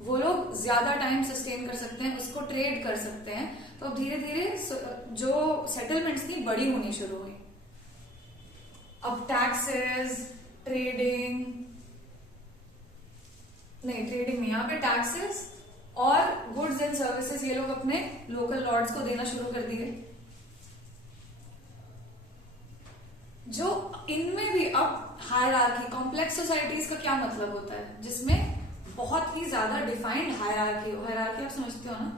वो लोग ज्यादा टाइम सस्टेन कर सकते हैं, उसको ट्रेड कर सकते हैं। तो अब धीरे धीरे जो सेटलमेंट्स थी बड़ी होनी शुरू हुई। अब टैक्सेस, ट्रेडिंग नहीं, यहाँ पे टैक्सेस और गुड्स एंड सर्विसेज ये लोग अपने लोकल लॉर्ड्स को देना शुरू कर दिए। जो इनमें भी अब हायरार्की, कॉम्प्लेक्स सोसाइटीज का क्या मतलब होता है, जिसमें बहुत ही ज्यादा डिफाइंड हायरार्की हो, हायरार्की आप समझते हो ना,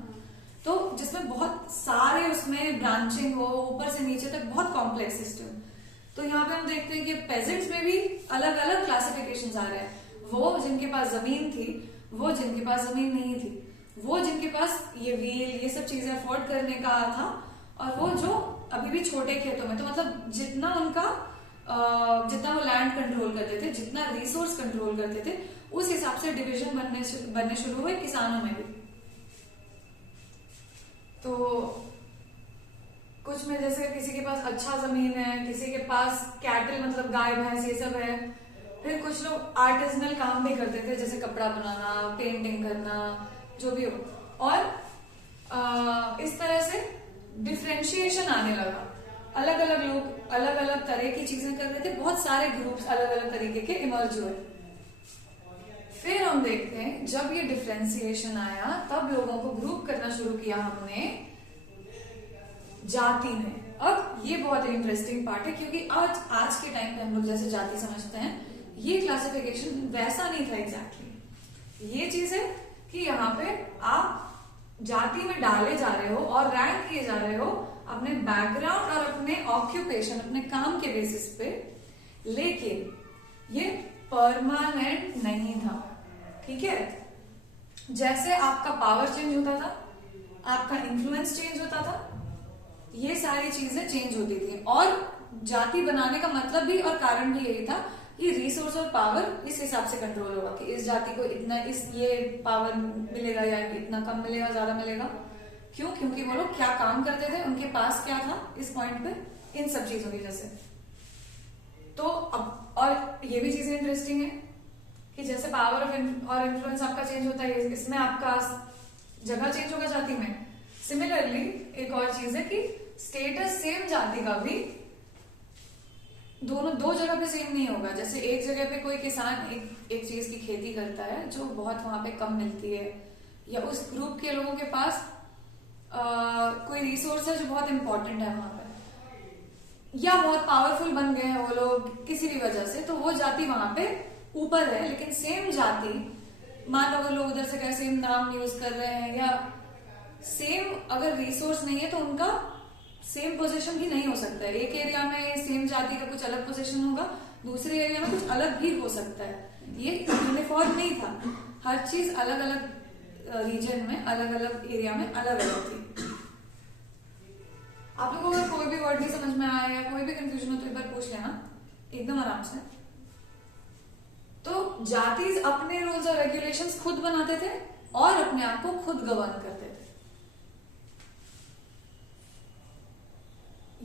तो जिसमें बहुत सारे उसमें ब्रांचिंग हो ऊपर से नीचे तक, बहुत कॉम्प्लेक्स सिस्टम। तो यहाँ पे हम देखते हैं कि पेजेंट्स में भी अलग अलग क्लासिफिकेशंस आ रहे हैं, वो जिनके पास जमीन थी, वो जिनके पास जमीन नहीं थी, वो जिनके पास ये व्हील ये सब चीजें अफोर्ड करने का था, और वो जो अभी भी छोटे खेतों में, तो मतलब जितना उनका जितना वो लैंड कंट्रोल करते थे, जितना रिसोर्स कंट्रोल करते थे, उस हिसाब से डिवीजन बनने शुरू हुए किसानों में भी। तो कुछ में जैसे किसी के पास अच्छा जमीन है, किसी के पास कैटल मतलब गाय भैंस ये सब है। फिर कुछ लोग आर्टिजनल काम भी करते थे, जैसे कपड़ा बनाना, पेंटिंग करना, जो भी हो। और इस तरह से डिफ्रेंशिएशन आने लगा, अलग अलग लोग अलग अलग तरह की चीजें कर रहे थे, बहुत सारे ग्रुप्स अलग अलग तरीके के इमर्ज हुए। फिर हम देखते हैं जब ये डिफ्रेंशिएशन आया, तब लोगों को ग्रुप करना शुरू किया हमने जाति में। अब ये बहुत इंटरेस्टिंग पार्ट है, क्योंकि आज के टाइम पे हम लोग जैसे जाति समझते हैं, ये क्लासिफिकेशन वैसा नहीं था एग्जैक्टली। ये चीज है कि यहाँ पे आप जाति में डाले जा रहे हो और रैंक किए जा रहे हो अपने बैकग्राउंड और अपने ऑक्यूपेशन, अपने काम के बेसिस पे, लेकिन ये परमानेंट नहीं था। ठीक है, जैसे आपका पावर चेंज होता था, आपका इन्फ्लुएंस चेंज होता था, ये सारी चीजें चेंज होती थी। और जाति बनाने का मतलब भी और कारण भी यही था कि रिसोर्स और पावर इस हिसाब से कंट्रोल होगा कि इस जाति को इतना ये पावर मिलेगा या इतना कम मिलेगा, ज्यादा मिलेगा। क्यों? क्योंकि वो लोग क्या काम करते थे, उनके पास क्या था इस पॉइंट पे, इन सब चीजों की वजह से। तो अब और ये भी चीजें इंटरेस्टिंग है कि जैसे पावर और इन्फ्लुएंस आपका चेंज होता है, इसमें आपका जगह चेंज होगा जाति में। सिमिलरली एक और चीज है कि स्टेटस सेम जाति का भी दोनों दो जगह पे सेम नहीं होगा। जैसे एक जगह पे कोई किसान एक चीज की खेती करता है जो बहुत वहां पे कम मिलती है, या उस ग्रुप के लोगों के पास कोई रिसोर्स है जो बहुत इंपॉर्टेंट है वहां पे, या बहुत पावरफुल बन गए हैं वो लोग किसी भी वजह से, तो वो जाति वहां पे ऊपर है। लेकिन सेम जाति, मान लो अगर लोग उधर से कहे सेम नाम यूज कर रहे हैं, या सेम अगर रिसोर्स नहीं है तो उनका सेम पोजीशन भी नहीं हो सकता है। एक एरिया में सेम जाति का कुछ अलग पोजीशन होगा, दूसरे एरिया में कुछ अलग भी हो सकता है। ये यूनिफॉर्म नहीं था, हर चीज अलग अलग रीजन में, अलग अलग एरिया में अलग अलग थी। आप लोगों को अगर कोई भी वर्ड नहीं समझ में आया या कोई भी कंफ्यूजन हो तो एक बार पूछ लेना एकदम आराम से। तो जातिज अपने रूल्स और रेगुलेशंस खुद बनाते थे और अपने आप को खुद गवर्न करते थे।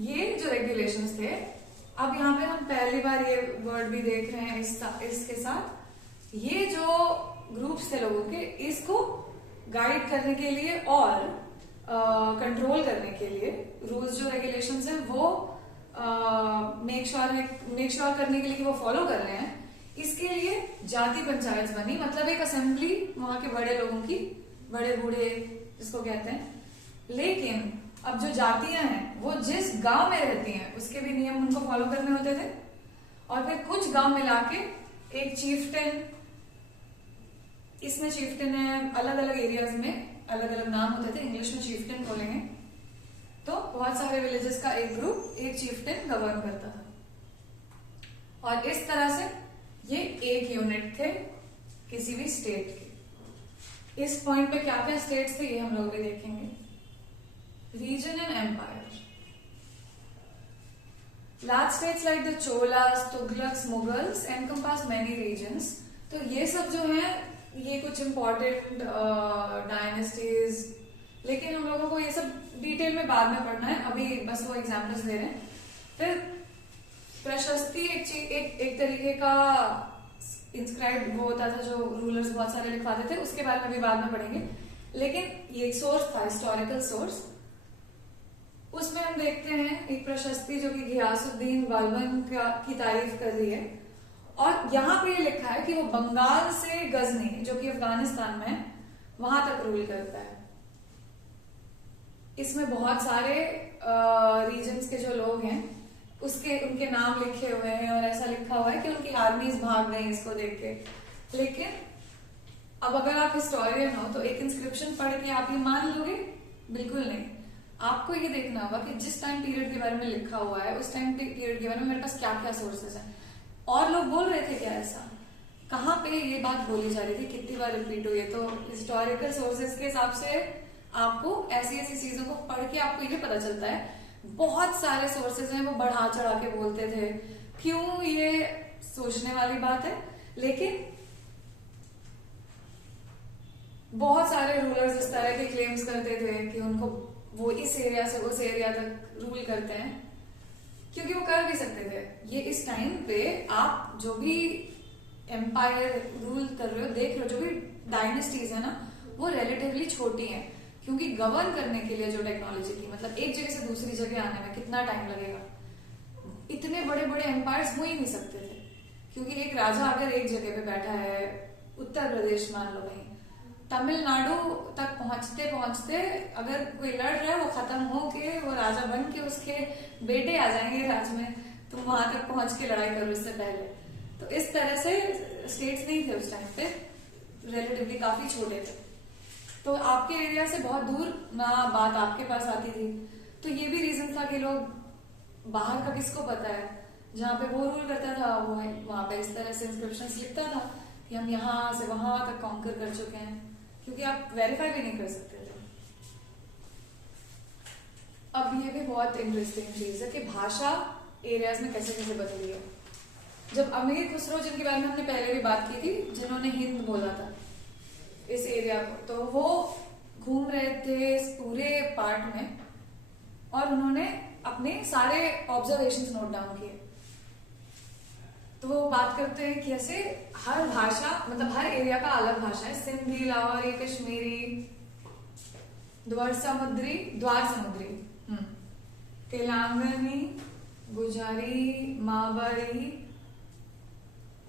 ये जो रेगुलेशंस थे, अब यहाँ पे हम पहली बार ये वर्ड भी देख रहे हैं इसके साथ, ये जो ग्रुप्स थे लोगों के, इसको गाइड करने के लिए और कंट्रोल करने के लिए रूल्स जो रेगुलेशंस हैं वो मेक श्योर करने के लिए कि वो फॉलो कर रहे हैं, इसके लिए जाति पंचायत बनी। मतलब एक असेंबली वहां के बड़े लोगों की, बड़े बूढ़े जिसको कहते हैं। लेकिन अब जो जातियां हैं वो जिस गांव में रहती हैं उसके भी नियम उनको फॉलो करने होते थे। और फिर कुछ गांव मिला के एक चीफ्टेन, इसमें चीफ्टेन है, अलग अलग एरियाज में अलग अलग नाम होते थे, इंग्लिश में चीफ्टेन बोलेंगे। तो बहुत सारे विलेजेस का एक ग्रुप एक चीफ्टेन गवर्न करता था। और इस तरह से ये एक यूनिट थे किसी भी स्टेट के। इस पॉइंट पे क्या क्या स्टेट्स थे ये हम लोग भी देखेंगे। Region and empire, large states like the Cholas, Tughlaqs, Mughals encompass many regions. तो ये सब जो है ये कुछ इंपॉर्टेंट डायनेस्टीज, लेकिन हम लोगों को ये सब डिटेल में बाद में पढ़ना है, अभी बस वो एग्जाम्पल्स दे रहे हैं। फिर प्रशस्ति एक तरीके का इंस्क्राइब वो होता था, जो रूलर्स बहुत सारे लिखवाते थे, उसके बारे में भी बाद में पढ़ेंगे। लेकिन ये सोर्स था हिस्टोरिकल सोर्स, उसमें हम देखते हैं एक प्रशस्ति जो कि घियासुद्दीन बलबन की तारीफ कर रही है, और यहाँ पे ये लिखा है कि वो बंगाल से गजनी, जो कि अफगानिस्तान में है, वहां तक रूल करता है। इसमें बहुत सारे रीजन्स के जो लोग हैं उसके उनके नाम लिखे हुए हैं, और ऐसा लिखा हुआ है कि उनकी आर्मीज भाग गई इसको देख के। लेकिन अब अगर आप हिस्टोरियन हो तो एक इंस्क्रिप्शन पढ़ के आप ये मान लोगे? बिल्कुल नहीं। आपको ये देखना होगा कि जिस टाइम पीरियड के बारे में लिखा हुआ है उस टाइम पीरियड के बारे में मेरे पास क्या क्या सोर्सेस हैं, और लोग बोल रहे थे क्या ऐसा, कहाँ पे ये बात बोली जा रही थी, कितनी बार रिपीट हुई है। तो हिस्टोरिकल सोर्सेस के हिसाब से आपको ऐसी ऐसी चीजों को पढ़ के आपको ये पता चलता है। बहुत सारे सोर्सेज हैं वो बढ़ा चढ़ा के बोलते थे, क्यों, ये सोचने वाली बात है। लेकिन बहुत सारे रूलर्स इस तरह के क्लेम्स करते थे कि उनको वो इस एरिया से उस एरिया तक रूल करते हैं, क्योंकि वो कर भी सकते थे। ये इस टाइम पे आप जो भी एम्पायर रूल कर रहे हो, देख लो जो भी डायनेस्टीज है ना, वो रिलेटिवली छोटी हैं, क्योंकि गवर्न करने के लिए जो टेक्नोलॉजी थी, मतलब एक जगह से दूसरी जगह आने में कितना टाइम लगेगा, इतने बड़े बड़े एम्पायर्स हो ही नहीं सकते थे। क्योंकि एक राजा अगर एक जगह पे बैठा है, उत्तर प्रदेश मान लो, कहीं तमिलनाडु तक पहुंचते पहुंचते अगर कोई लड़ रहा है, वो खत्म हो के वो राजा बन के उसके बेटे आ जाएंगे राज में, तो वहां तक पहुंच के लड़ाई करो इससे पहले। तो इस तरह से स्टेट्स नहीं थे उस टाइम पे, रिलेटिवली काफी छोटे थे, तो आपके एरिया से बहुत दूर ना बात आपके पास आती थी। तो ये भी रीजन था कि लोग बाहर का किसको पता है, जहाँ पे वो रूल करता था वो वहां पे इस तरह से इंस्क्रिप्शंस लिखता था कि हम यहाँ से वहां तक कॉन्कर कर चुके हैं, क्योंकि आप वेरीफाई भी नहीं कर सकते थे। अब ये भी बहुत इंटरेस्टिंग चीज है कि भाषा एरियाज में कैसे कैसे बदली है। जब अमीर खुसरो, जिनके बारे में हमने पहले भी बात की थी, जिन्होंने हिंद बोला था इस एरिया को, तो वो घूम रहे थे इस पूरे पार्ट में, और उन्होंने अपने सारे ऑब्जर्वेशंस नोट डाउन किए। तो वो बात करते हैं कि ऐसे हर भाषा, मतलब हर एरिया का अलग भाषा है। सिंधी, लाहौरी, कश्मीरी, द्वार समुद्री, तेलंगानी, गुजारी, मावारी,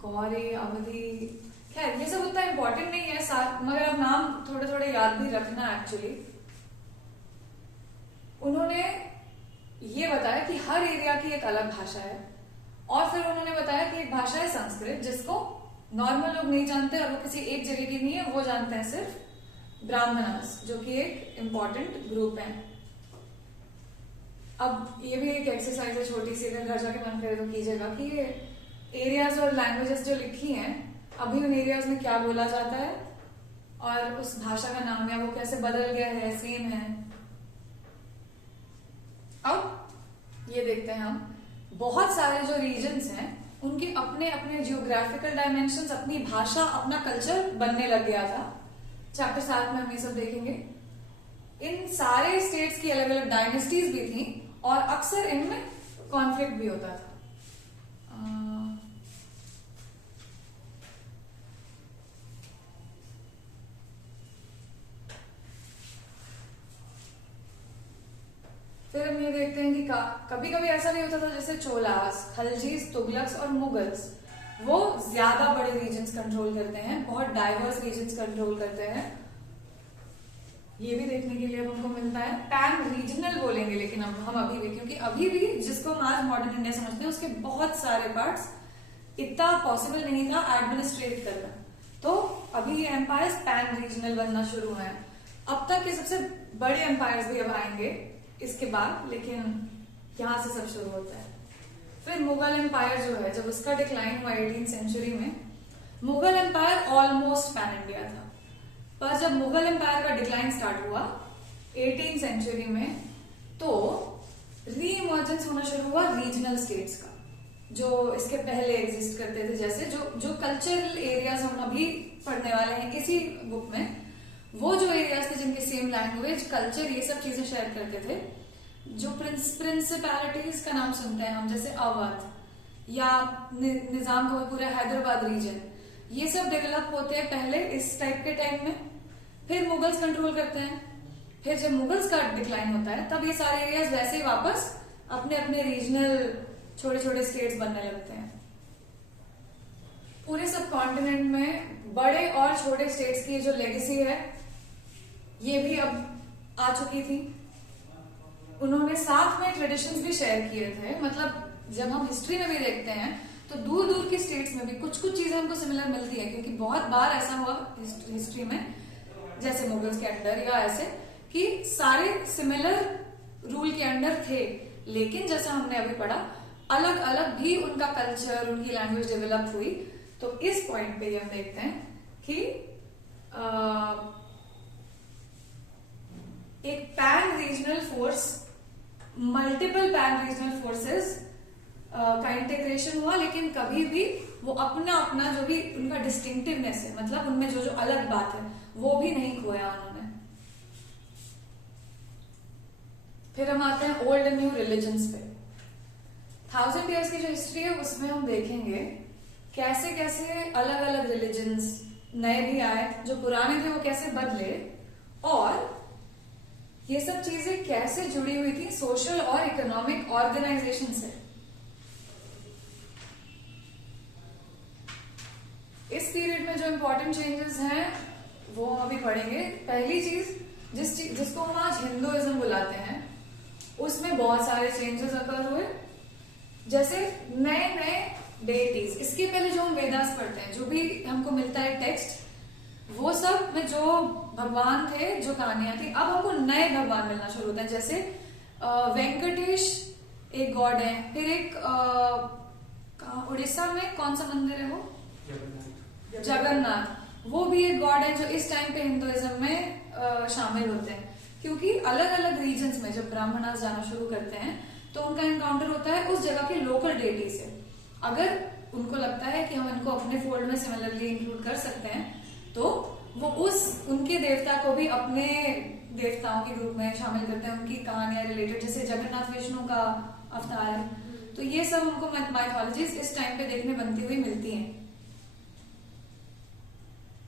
गौरी, अवधी। खैर ये सब उतना इम्पोर्टेंट नहीं है साथ, मगर अब नाम थोड़े थोड़े याद भी रखना एक्चुअली। उन्होंने ये बताया कि हर एरिया की एक अलग भाषा है, और फिर उन्होंने बताया कि एक भाषा है संस्कृत, जिसको नॉर्मल लोग नहीं जानते, और वो किसी एक जगह की नहीं है, वो जानते हैं सिर्फ ब्राह्मणास, जो कि एक इम्पॉर्टेंट ग्रुप है। अब ये भी एक एक्सरसाइज है छोटी सी, अगर घर जाके मन करे तो कीजिएगा, कि ये एरियाज और लैंग्वेजेस जो लिखी हैं अभी उन एरियाज में क्या बोला जाता है, और उस भाषा का नाम है वो कैसे बदल गया है, सेम है। अब ये देखते हैं हम, बहुत सारे जो रीजन्स हैं उनके अपने अपने जियोग्राफिकल डायमेंशंस, अपनी भाषा, अपना कल्चर बनने लग गया था। चैप्टर 7 में हम ये सब देखेंगे। इन सारे स्टेट्स की अलग अलग डायनेस्टीज भी थी, और अक्सर इनमें कॉन्फ्लिक्ट भी होता था। फिर हम ये देखते हैं कि कभी कभी ऐसा भी होता था, जैसे चोलास, खलजीज, तुगलक्स और मुगल्स, वो ज्यादा बड़े रीजन्स कंट्रोल करते हैं, बहुत डाइवर्स रीजन्स कंट्रोल करते हैं। ये भी देखने के लिए अब हमको मिलता है। पैन रीजनल बोलेंगे लेकिन अब हम अभी भी, क्योंकि अभी भी जिसको हम आज मॉडर्न इंडिया समझते हैं उसके बहुत सारे पार्ट्स इतना पॉसिबल नहीं था एडमिनिस्ट्रेट करना, तो अभी ये एम्पायर्स पैन रीजनल बनना शुरू हुए हैं। अब तक के सबसे बड़े एम्पायर्स भी अब आएंगे इसके बाद, लेकिन यहां से सब शुरू होता है। फिर मुगल एम्पायर जो है, जब उसका डिक्लाइन हुआ 18th सेंचुरी में, Mughal empire almost pan India था, पर जब मुगल एम्पायर का डिक्लाइन स्टार्ट हुआ 18th सेंचुरी में, तो रीइमर्जेंस होना शुरू हुआ रीजनल स्टेट्स का, जो इसके पहले एग्जिस्ट करते थे। जैसे जो कल्चरल एरियाज हम अभी पढ़ने वाले हैं इसी बुक में, वो जो एरियाज थे जिनके सेम लैंग्वेज, कल्चर, ये सब चीजें शेयर करते थे। जो प्रिंसिपैलिटीज का नाम सुनते हैं हम, जैसे अवध, या निजाम का पूरा हैदराबाद रीजन, ये सब डेवलप होते हैं पहले इस टाइप के टाइम में, फिर मुगल्स कंट्रोल करते हैं, फिर जब मुगल्स का डिक्लाइन होता है तब ये सारे एरियाज वैसे ही वापस अपने अपने रीजनल छोटे छोटे स्टेट्स बनने लगते हैं। पूरे सब कॉन्टिनेंट में बड़े और छोटे स्टेट्स की जो लेगेसी है ये भी अब आ चुकी थी। उन्होंने साथ में ट्रेडिशंस भी शेयर किए थे, मतलब जब हम हिस्ट्री में भी देखते हैं तो दूर दूर की स्टेट्स में भी कुछ कुछ चीजें हमको सिमिलर मिलती है, क्योंकि बहुत बार ऐसा हुआ हिस्ट्री में, जैसे मुगल्स के अंडर या ऐसे, कि सारे सिमिलर रूल के अंडर थे, लेकिन जैसा हमने अभी पढ़ा अलग अलग भी उनका कल्चर, उनकी लैंग्वेज डेवलप हुई। तो इस पॉइंट पे हम देखते हैं कि एक pan regional force, multiple pan regional forces का इंटीग्रेशन हुआ, लेकिन कभी भी वो अपना अपना जो भी उनका डिस्टिंक्टिवनेस है, मतलब उनमें जो जो अलग बात है वो भी नहीं खोया उन्होंने। फिर हम आते हैं ओल्ड एंड न्यू रिलीजन्स पे। 1000 ईयर्स की जो हिस्ट्री है उसमें हम देखेंगे कैसे कैसे अलग अलग रिलीजन्स नए भी आए, जो पुराने थे वो कैसे बदले, और ये सब चीजें कैसे जुड़ी हुई थी सोशल और इकोनॉमिक ऑर्गेनाइजेशन से। इस पीरियड में जो इंपॉर्टेंट चेंजेस हैं वो हम अभी पढ़ेंगे। पहली चीज जिसको हम आज हिंदुइज्म बुलाते हैं, उसमें बहुत सारे चेंजेस अकर हुए, जैसे नए नए डेटीज। इसके पहले जो हम वेदास पढ़ते हैं, जो भी हमको मिलता है टेक्स्ट, वो सब में जो भगवान थे, जो कहानियां थी, अब हमको नए भगवान मिलना शुरू होते हैं। जैसे वेंकटेश एक गॉड है, फिर एक उड़ीसा में कौन सा मंदिर है वो, जगन्नाथ, वो भी एक गॉड है जो इस टाइम पे हिंदुइज्म में शामिल होते हैं, क्योंकि अलग अलग रीजन्स में जब ब्राह्मणास जाना शुरू करते हैं तो उनका एनकाउंटर होता है उस जगह के लोकल डेटी से। अगर उनको लगता है कि हम इनको अपने फोल्ड में सिमिलरली इंक्लूड कर सकते हैं, तो वो उनके देवता को भी अपने देवताओं के ग्रुप में शामिल करते हैं, उनकी कहानियां रिलेटेड, जैसे जगन्नाथ विष्णु का अवतार है। तो ये सब हमको माइथोलॉजीज इस टाइम पे देखने बनती हुई मिलती हैं।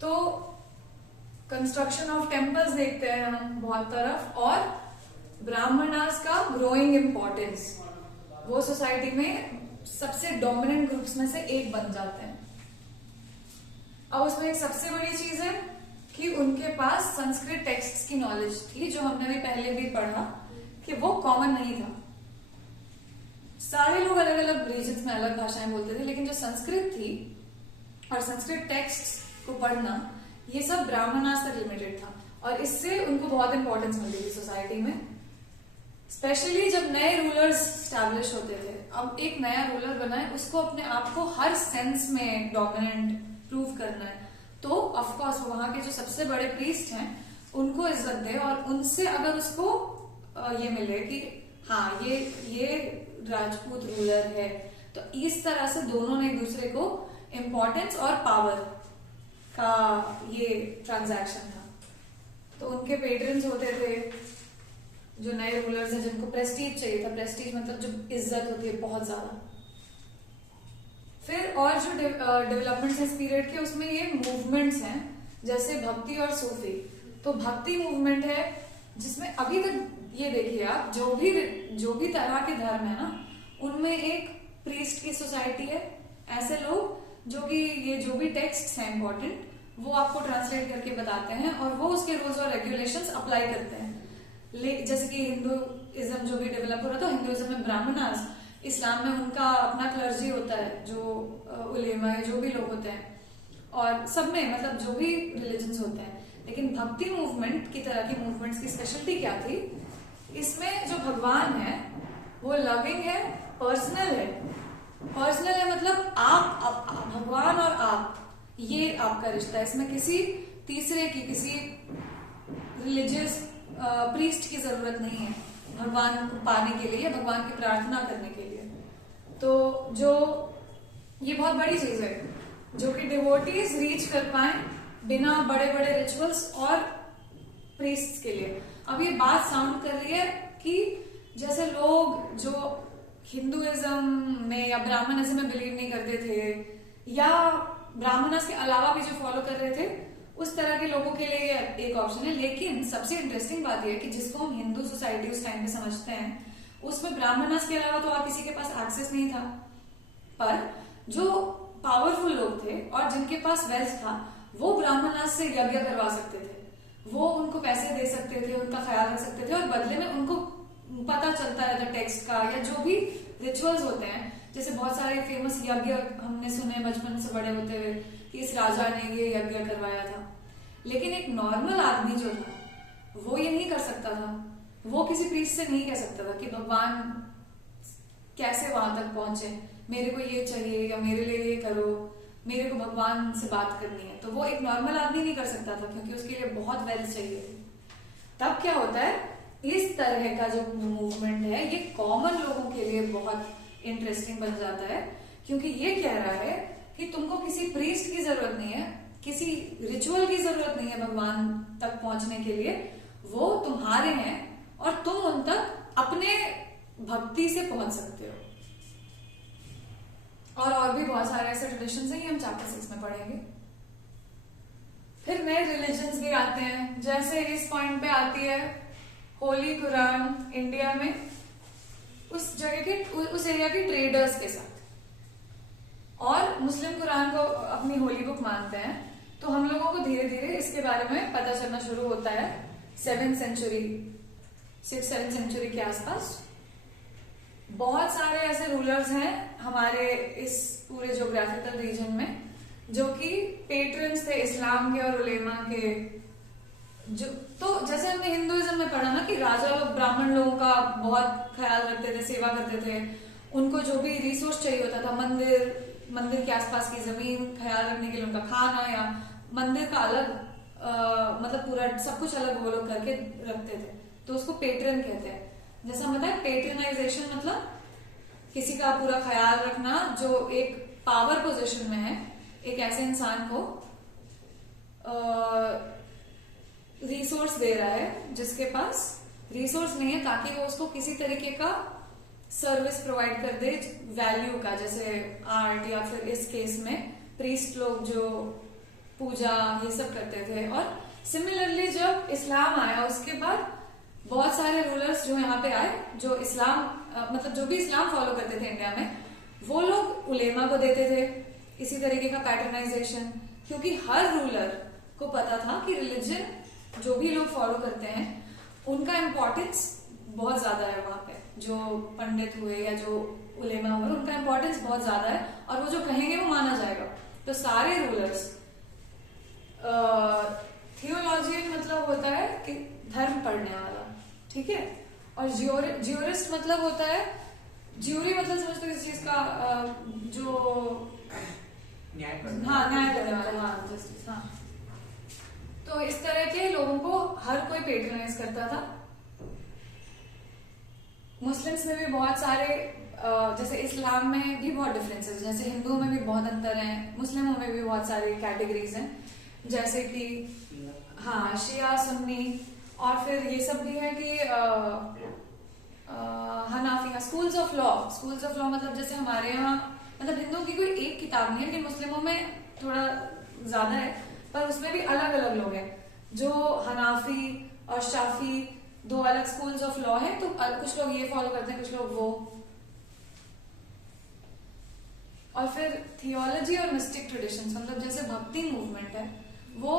तो कंस्ट्रक्शन ऑफ टेम्पल्स देखते हैं हम बहुत तरफ, और ब्राह्मणास का ग्रोइंग इंपॉर्टेंस, वो सोसाइटी में सबसे डोमिनेंट ग्रुप्स में से एक बन जाते हैं। अब उसमें एक सबसे बड़ी चीज है कि उनके पास संस्कृत टेक्स्ट्स की नॉलेज थी, जो हमने भी पहले भी पढ़ा कि वो कॉमन नहीं था। सारे लोग अलग अलग रीजन्स में अलग भाषाएं बोलते थे, लेकिन जो संस्कृत थी और संस्कृत टेक्स्ट्स को पढ़ना, ये सब ब्राह्मणास तक लिमिटेड था, और इससे उनको बहुत इंपॉर्टेंस मिलती थी सोसाइटी में, स्पेशली जब नए रूलर्स स्टैब्लिश होते थे। अब एक नया रूलर बना है, उसको अपने आप को हर सेंस में डोमिनेंट प्रूव करना है, तो ऑफ कोर्स वहां के जो सबसे बड़े प्रीस्ट हैं उनको इज्जत दे, और उनसे अगर उसको ये मिले कि हाँ ये राजपूत रूलर है, तो इस तरह से दोनों ने एक दूसरे को इम्पोर्टेंस और पावर का ये ट्रांजैक्शन था। तो उनके पेट्रन्स होते थे जो नए रूलर्स हैं, जिनको प्रेस्टीज चाहिए था, प्रेस्टीज मतलब जो इज्जत होती है बहुत ज्यादा। फिर और जो डेवलपमेंट्स इस पीरियड के, उसमें ये मूवमेंट्स हैं, जैसे भक्ति और सूफी। तो भक्ति मूवमेंट है जिसमें अभी तक ये देखिए आप, जो भी तरह के धर्म है ना, उनमें एक प्रीस्ट की सोसाइटी है, ऐसे लोग जो कि ये जो भी टेक्स्ट हैं इंपॉर्टेंट, वो आपको ट्रांसलेट करके बताते हैं, और वो उसके रूल्स और रेगुलेशंस अप्लाई करते हैं। जैसे कि हिंदुइज्म जो भी डेवलप हो रहा था, हिंदुइज्म में ब्राह्मणास, इस्लाम में उनका अपना क्लर्जी होता है, जो उलेमा जो भी लोग होते हैं, और सब में मतलब जो भी रिलीजन्स होते हैं। लेकिन भक्ति मूवमेंट की तरह की मूवमेंट्स की स्पेशलिटी क्या थी, इसमें जो भगवान है वो लविंग है, पर्सनल है। पर्सनल है मतलब आप भगवान और आप, ये आपका रिश्ता है, इसमें किसी तीसरे की, किसी रिलीजियस प्रीस्ट की जरूरत नहीं है भगवान को पाने के लिए, भगवान की प्रार्थना करने के लिए। तो जो ये बहुत बड़ी चीज है, जो कि डिवोटीज रीच कर पाए बिना बड़े बड़े रिचुअल्स और प्रीस्ट्स के लिए। अब ये बात साउंड कर रही है कि जैसे लोग जो हिंदुइज्म में या ब्राह्मणिज्म में बिलीव नहीं करते थे, या ब्राह्मणस के अलावा भी जो फॉलो कर रहे थे, उस तरह के लोगों के लिए एक ऑप्शन है। लेकिन सबसे इंटरेस्टिंग बात यह है कि जिसको हम हिंदू सोसाइटी उस टाइम पे समझते हैं, उसमें ब्राह्मणस के अलावा तो और किसी के पास एक्सेस नहीं था। पर जो पावरफुल लोग थे और जिनके पास वेल्थ था, वो ब्राह्मणस से यज्ञ करवा सकते थे, वो उनको पैसे दे सकते थे, उनका ख्याल रख सकते थे, और बदले में उनको पता चलता रहता टेक्स्ट का या जो भी रिचुअल्स होते हैं। जैसे बहुत सारे फेमस यज्ञ हमने सुने बचपन से बड़े होते हुए कि इस राजा ने ये यज्ञ करवाया था। लेकिन एक नॉर्मल आदमी जो था वो ये नहीं कर सकता था। वो किसी प्रीस्ट से नहीं कह सकता था कि भगवान कैसे वहां तक पहुंचे, मेरे को ये चाहिए या मेरे लिए ये करो, मेरे को भगवान से बात करनी है। तो वो एक नॉर्मल आदमी नहीं कर सकता था क्योंकि उसके लिए बहुत वेल्थ चाहिए थी। तब क्या होता है, इस तरह का जो मूवमेंट है ये कॉमन लोगों के लिए बहुत इंटरेस्टिंग बन जाता है, क्योंकि ये कह रहा है कि तुमको किसी प्रीस्ट की जरूरत नहीं है, किसी रिचुअल की जरूरत नहीं है भगवान तक पहुंचने के लिए। वो तुम्हारे हैं और तुम उन तक अपने भक्ति से पहुंच सकते हो। और भी बहुत सारे ऐसे ट्रेडिशंस हैं, ये हम चैप्टर 6 में पढ़ेंगे। फिर नए रिलीजन्स भी आते हैं। जैसे इस पॉइंट पे आती है होली कुरान इंडिया में, उस जगह के उस एरिया के ट्रेडर्स के साथ, और मुस्लिम कुरान को अपनी होली बुक मानते हैं। तो हम लोगों को धीरे धीरे इसके बारे में पता चलना शुरू होता है 6th सेंचुरी के आसपास। बहुत सारे ऐसे रूलर्स हैं हमारे इस पूरे ज्योग्राफिकल रीजन में जो कि पेट्रन्स थे इस्लाम के और उलेमा के। जो तो जैसे हमने हिंदुइज्म में पढ़ा ना कि राजा लोग ब्राह्मण लोगों का बहुत ख्याल रखते थे, सेवा करते थे, उनको जो भी रिसोर्स चाहिए होता था, मंदिर के आसपास की जमीन ख्याल रखने के लिए, उनका खाना या मंदिर का अलग मतलब पूरा सब कुछ अलग वो लोग करके रखते थे। तो उसको पेट्रन कहते हैं। जैसा हम बताए, पेट्रनाइजेशन मतलब किसी का पूरा ख्याल रखना जो एक पावर पोजीशन में है, एक ऐसे इंसान को रिसोर्स दे रहा है जिसके पास रिसोर्स नहीं है, ताकि वो उसको किसी तरीके का सर्विस प्रोवाइड कर दे वैल्यू का, जैसे आर्ट या फिर इस केस में प्रीस्ट लोग जो पूजा ये सब करते थे। और सिमिलरली जब इस्लाम आया उसके बाद बहुत सारे रूलर्स जो यहाँ पे आए, जो इस्लाम मतलब जो भी इस्लाम फॉलो करते थे इंडिया में, वो लोग उलेमा को देते थे इसी तरीके का पैटर्नाइजेशन, क्योंकि हर रूलर को पता था कि रिलीजन जो भी लोग फॉलो करते हैं उनका इम्पोर्टेंस बहुत ज्यादा है। वहां पे जो पंडित हुए या जो उलेमा हुए, उनका इम्पोर्टेंस बहुत ज्यादा है और वो जो कहेंगे वो माना जाएगा। तो सारे रूलर्स, थियोलॉजियन मतलब होता है कि धर्म पढ़ने वाला, ठीक है, और ज्यूरिस्ट मतलब होता है, ज्यूरी मतलब समझते हो इस चीज का जो न्याय करने वाला, हाँ जस्टिस, हाँ। तो इस तरह के लोगों को हर कोई पेट्रोनाइज करता था। मुस्लिम्स में भी बहुत सारे जैसे इस्लाम में भी बहुत डिफरेंसेस, जैसे हिंदुओं में भी बहुत अंतर हैं, मुस्लिमों में भी बहुत सारी कैटेगरीज हैं, जैसे कि हाँ शिया सुन्नी, और फिर ये सब भी है कि हनाफिया, स्कूल्स ऑफ लॉ मतलब जैसे हमारे यहाँ मतलब हिंदुओं की कोई एक किताब नहीं है, लेकिन मुस्लिमों में थोड़ा ज्यादा है, पर उसमें भी अलग अलग लोग हैं। जो हनाफी और शाफी दो अलग स्कूल्स ऑफ लॉ है, तो कुछ लोग ये फॉलो करते हैं, कुछ लोग वो। और फिर थियोलॉजी और मिस्टिक ट्रेडिशंस मतलब जैसे भक्ति मूवमेंट है, वो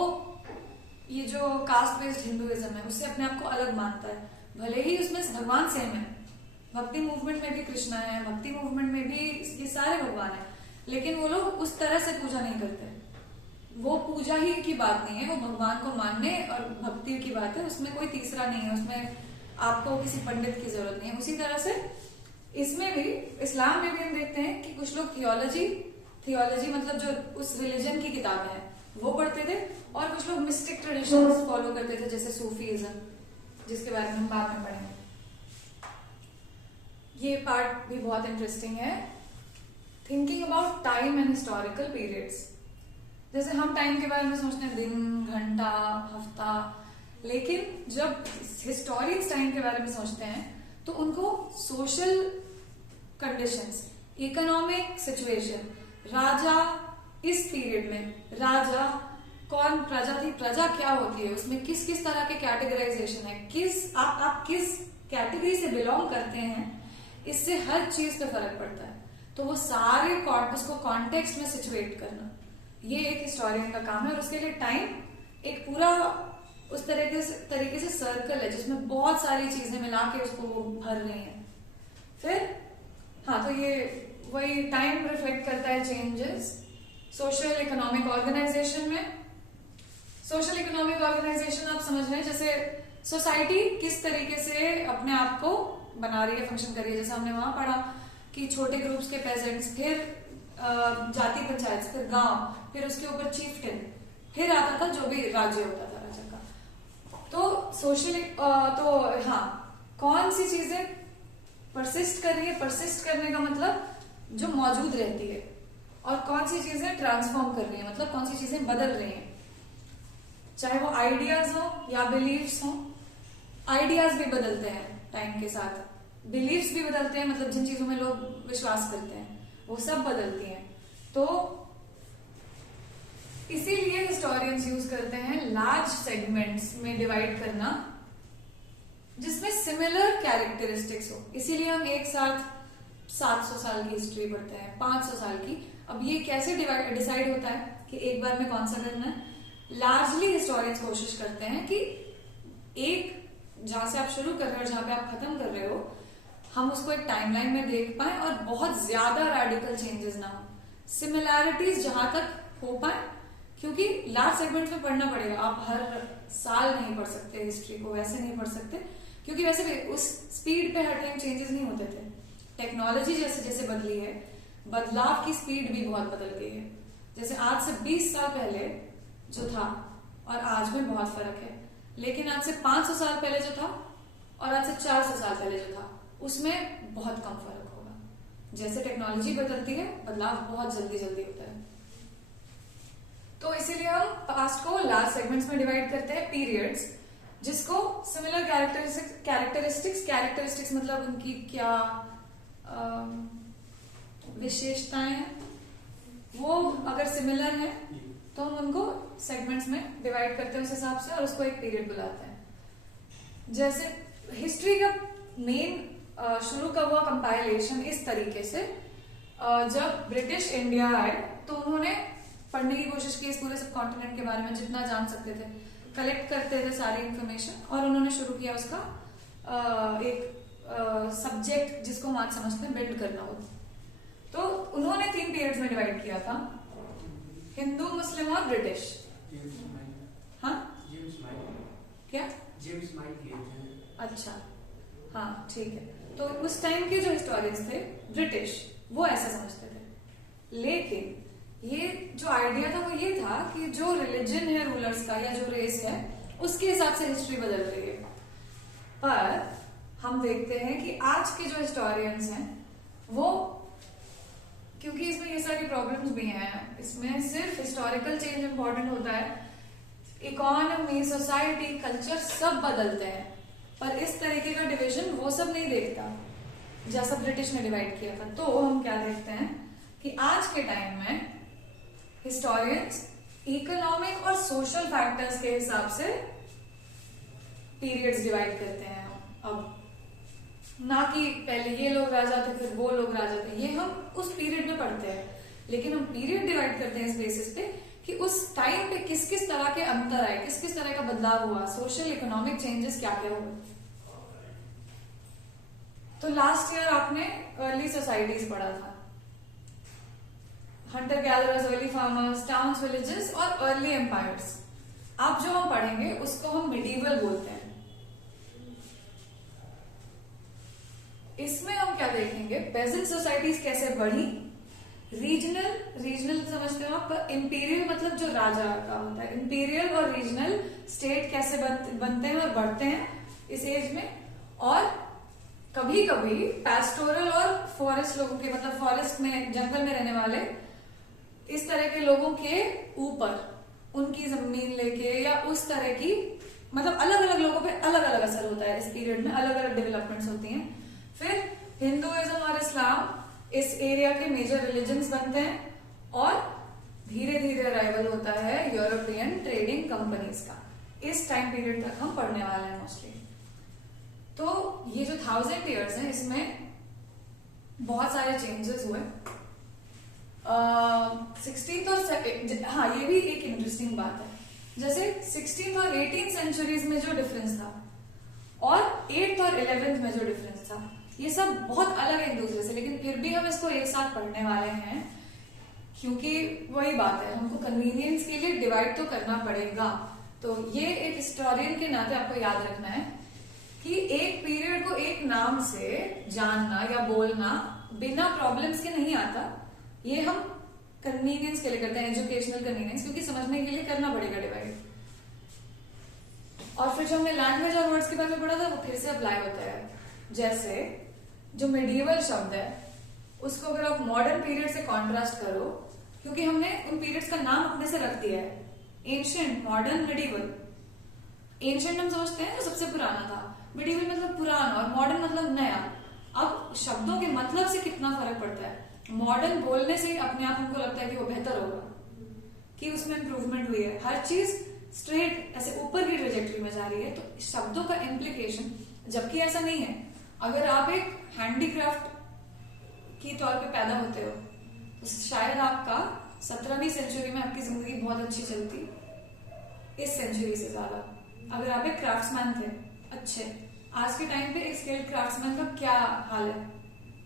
ये जो कास्ट बेस्ड हिंदुइज्म है उससे अपने आप को अलग मानता है, भले ही उसमें भगवान सेम है। भक्ति मूवमेंट में भी कृष्णा है, भक्ति मूवमेंट में भी ये सारे भगवान है, लेकिन वो लोग उस तरह से पूजा नहीं करते। वो पूजा ही की बात नहीं है, वो भगवान को मानने और भक्ति की बात है, उसमें कोई तीसरा नहीं है, उसमें आपको किसी पंडित की जरूरत नहीं है। उसी तरह से इसमें भी, इस्लाम में भी हम देखते हैं कि कुछ लोग थियोलॉजी मतलब जो उस रिलीजन की किताबें हैं वो पढ़ते थे, और कुछ लोग मिस्टिक ट्रेडिशंस फॉलो करते थे, जैसे सूफीज्म, जिसके बारे में हम बाद में पढ़ेंगे। ये पार्ट भी बहुत इंटरेस्टिंग है, thinking about time and historical periods. जैसे हम टाइम के बारे में सोचते हैं दिन, घंटा, हफ्ता, लेकिन जब हिस्टोरियंस टाइम के बारे में सोचते हैं तो उनको सोशल कंडीशंस, इकोनॉमिक सिचुएशन, राजा इस पीरियड में, राजा कौन प्रजा थी, प्रजा क्या होती है, उसमें किस किस तरह के कैटेगराइजेशन है, किस आप किस कैटेगरी से बिलोंग करते हैं, इससे हर चीज पे फर्क पड़ता है। तो वो सारे कॉर्पस को कॉन्टेक्स्ट में सिचुएट करना, ये एक हिस्टोरियन का काम है। और उसके लिए टाइम एक पूरा उस तरीके से सर्कल है जिसमें बहुत सारी चीजें मिला के उसको वो भर रही हैं। फिर हाँ, तो ये वही टाइम रिफ्लेक्ट करता है चेंजेस सोशल इकोनॉमिक ऑर्गेनाइजेशन में। सोशल इकोनॉमिक ऑर्गेनाइजेशन आप समझ रहे हैं, जैसे सोसाइटी किस तरीके से अपने आप को बना रही है, फंक्शन कर रही है। जैसे हमने वहां पढ़ा कि छोटे ग्रुप्स के पेजेंट्स, फिर जाति पंचायत, फिर गांव, फिर उसके ऊपर चीफटिन, फिर आता था जो भी राज्य होता था राजा का। तो सोशल तो हाँ, कौन सी चीजें परसिस्ट कर रही है, परसिस्ट करने का मतलब जो मौजूद रहती है, और कौन सी चीजें ट्रांसफॉर्म कर रही है, मतलब कौन सी चीजें बदल रही हैं, चाहे वो आइडियाज हो या बिलीव्स हो। आइडियाज भी बदलते हैं टाइम के साथ, बिलीव्स भी बदलते हैं, मतलब जिन चीजों में लोग विश्वास करते हैं वो सब बदलती हैं। तो इसीलिए हिस्टोरियंस यूज करते हैं लार्ज सेगमेंट्स में डिवाइड करना जिसमें सिमिलर कैरेक्टरिस्टिक्स हो। इसीलिए हम एक साथ 700 साल की हिस्ट्री पढ़ते हैं, 500 साल की। अब ये कैसे डिसाइड होता है कि एक बार में कौन सा करना है? लार्जली हिस्टोरियंस कोशिश करते हैं कि एक जहां से आप शुरू कर रहे हो और जहां पे आप खत्म कर रहे हो, हम उसको एक टाइमलाइन में देख पाए और बहुत ज्यादा रैडिकल चेंजेस ना हो, सिमिलैरिटीज जहां तक हो पाए। क्योंकि लार्ज सेगमेंट्स में पढ़ना पड़ेगा, आप हर साल नहीं पढ़ सकते हिस्ट्री को, वैसे नहीं पढ़ सकते, क्योंकि वैसे भी उस स्पीड पे हर टाइम चेंजेस नहीं होते थे। टेक्नोलॉजी जैसे जैसे बदली है, बदलाव की स्पीड भी बहुत बदल गई है। जैसे आज से 20 साल पहले जो था और आज में बहुत फर्क है, लेकिन आज से 500 साल पहले जो था और आज से 400 साल पहले जो था, उसमें बहुत कम फर्क होगा। जैसे टेक्नोलॉजी बदलती है, बदलाव बहुत जल्दी जल्दी होता है। तो इसीलिए हम पास्ट को लार्ज सेगमेंट्स में डिवाइड करते हैं, पीरियड्स, जिसको सिमिलर कैरेक्टरिस्टिक्स मतलब उनकी क्या विशेषताएं हैं, वो अगर सिमिलर है तो हम उनको सेगमेंट्स में डिवाइड करते हैं उस हिसाब से, और उसको एक पीरियड बुलाते हैं। जैसे हिस्ट्री का मेन शुरू का हुआ कंपाइलेशन इस तरीके से, जब ब्रिटिश इंडिया आए तो उन्होंने पढ़ने की कोशिश की इस पूरे सब कॉन्टिनेंट के बारे में, जितना जान सकते थे कलेक्ट करते थे सारी इंफॉर्मेशन, और उन्होंने शुरू किया उसका एक सब्जेक्ट जिसको हम आज समझते हैं बिल्ड करना हो। तो उन्होंने 3 पीरियड्स में डिवाइड किया था, हिंदू, मुस्लिम और ब्रिटिश। हाँ क्या? अच्छा, हाँ ठीक है। तो उस टाइम के जो हिस्टोरियंस थे ब्रिटिश, वो ऐसा समझते थे। लेकिन ये जो आइडिया था वो ये था कि जो रिलीजन है रूलर्स का या जो रेस है, उसके हिसाब से हिस्ट्री बदल रही है। पर हम देखते हैं कि आज के जो हिस्टोरियंस हैं वो, क्योंकि इसमें ये सारी प्रॉब्लम्स भी हैं, इसमें सिर्फ हिस्टोरिकल चेंज इंपॉर्टेंट होता है, इकोनॉमी, सोसाइटी, कल्चर सब बदलते हैं, पर इस तरीके का डिवीजन वो सब नहीं देखता जैसा ब्रिटिश ने डिवाइड किया था। तो हम क्या देखते हैं कि आज के टाइम में हिस्टोरियंस इकोनॉमिक और सोशल फैक्टर्स के हिसाब से पीरियड्स डिवाइड करते हैं। अब ना कि पहले ये लोग राजा थे फिर वो लोग राजा थे, ये हम उस पीरियड में पढ़ते हैं, लेकिन हम पीरियड डिवाइड करते हैं इस बेसिस पे कि उस टाइम पे किस किस तरह के अंतर आए, किस किस तरह का बदलाव हुआ, सोशल इकोनॉमिक चेंजेस क्या क्या हुए। तो लास्ट ईयर आपने अर्ली सोसाइटीज पढ़ा था, Hunter gatherers, early farmers, towns, villages और अर्ली एम्पायर्स। अब जो हम पढ़ेंगे उसको हम मिडीवल बोलते हैं। इसमें हम क्या देखेंगे, पेजेंट सोसाइटीज कैसे बढ़ी, रीजनल समझते हो आप, इंपीरियल मतलब जो राजा का होता है, इंपीरियल और रीजनल स्टेट कैसे बनते हैं और बढ़ते हैं इस एज में, और कभी कभी पैस्टोरल और फॉरेस्ट लोगों के, मतलब फॉरेस्ट में, जंगल में रहने वाले इस तरह के लोगों के ऊपर उनकी जमीन लेके या उस तरह की, मतलब अलग अलग लोगों पे अलग अलग असर होता है इस पीरियड में, अलग अलग डेवलपमेंट्स होती हैं। फिर हिंदुइज्म और इस्लाम इस एरिया के मेजर रिलीजन्स बनते हैं और धीरे धीरे अराइवल होता है यूरोपियन ट्रेडिंग कंपनीज का। इस टाइम पीरियड तक हम पढ़ने वाले हैं मोस्टली। तो ये जो 1000 ईयर्स हैं इसमें बहुत सारे चेंजेस हुए। 16th और हाँ, ये भी एक इंटरेस्टिंग बात है, जैसे 16th और 18th सेंचुरीज में जो डिफरेंस था और 8th और 11th में जो डिफरेंस था, ये सब बहुत अलग है एक दूसरे से, लेकिन फिर भी हम इसको एक साथ पढ़ने वाले हैं क्योंकि वही बात है, हमको कन्वीनियंस के लिए डिवाइड तो करना पड़ेगा। तो ये एक हिस्टोरियन के नाते आपको याद रखना है कि एक पीरियड को एक नाम से जानना या बोलना बिना प्रॉब्लम्स के नहीं आता। ये हम कन्वीनियंस के लिए करते हैं, एजुकेशनल कन्वीनियंस, क्योंकि समझने के लिए करना पड़ेगा डिवाइड। और फिर जो हमने लैंग्वेज और वर्ड्स के बारे में पढ़ा था वो फिर से अप्लाई होता है। जैसे जो मेडिवल शब्द है उसको अगर आप मॉडर्न पीरियड से कॉन्ट्रास्ट करो, क्योंकि हमने उन पीरियड्स का नाम अपने से रख दिया है, एंशिएंट, मॉडर्न, मेडिवल। एंशिएंट हम सोचते हैं जो सबसे पुराना था, मेडिवल मतलब पुराना और मॉडर्न मतलब नया। अब शब्दों के मतलब से कितना फर्क पड़ता है। मॉडर्न बोलने से अपने आप हमको लगता है कि वो बेहतर होगा, कि उसमें इंप्रूवमेंट हुई है, हर चीज स्ट्रेट ऐसे ऊपर की ट्रेजेक्टरी में जा रही है। तो शब्दों का इम्प्लीकेशन, जबकि ऐसा नहीं है। अगर आप एक हैंडीक्राफ्ट की तौर पे पैदा होते हो तो शायद आपका 17वीं सेंचुरी में आपकी जिंदगी बहुत अच्छी चलती इस सेंचुरी से ज्यादा। अगर आप एक क्राफ्ट्समैन थे अच्छे, आज के टाइम पे एक स्किल्ड क्राफ्ट्समैन का क्या हाल है,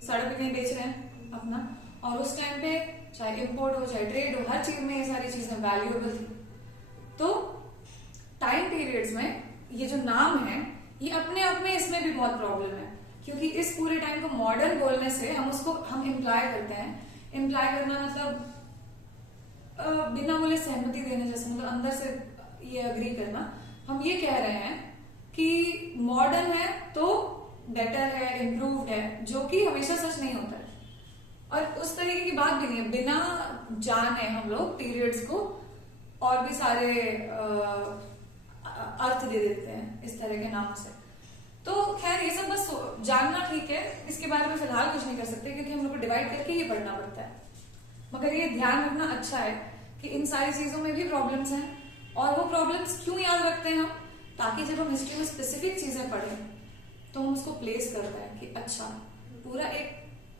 सड़क पे कहीं बेच रहे हैं अपना। और उस टाइम पे चाहे इंपोर्ट हो चाहे ट्रेड हो, हर चीज में ये सारी चीजें वैल्यूएबल थी। तो टाइम पीरियड्स में ये जो नाम है ये अपने आप में इसमें भी बहुत प्रॉब्लम है, क्योंकि इस पूरे टाइम को मॉडर्न बोलने से हम इम्प्लाई करते हैं। इम्प्लाई करना मतलब बिना बोले सहमति देने जैसे, मतलब अंदर से ये अग्री करना। हम ये कह रहे हैं कि मॉडर्न है तो बेटर है, इम्प्रूव्ड है, जो कि हमेशा सच नहीं होता है। और उस तरीके की बात भी नहीं है, बिना जाने हम लोग पीरियड्स को और भी सारे अर्थ दे देते हैं इस तरह के नाम से। तो खैर ये सब बस जानना ठीक है, इसके बारे में फिलहाल कुछ नहीं कर सकते क्योंकि हम लोग को डिवाइड करके ही पढ़ना पड़ता है। मगर ये ध्यान रखना अच्छा है कि इन सारी चीजों में भी प्रॉब्लम्स हैं, और वो प्रॉब्लम्स क्यों याद रखते हैं हम, ताकि जब हम हिस्ट्री में स्पेसिफिक चीजें पढ़ें तो हम उसको प्लेस कर पाए कि अच्छा पूरा एक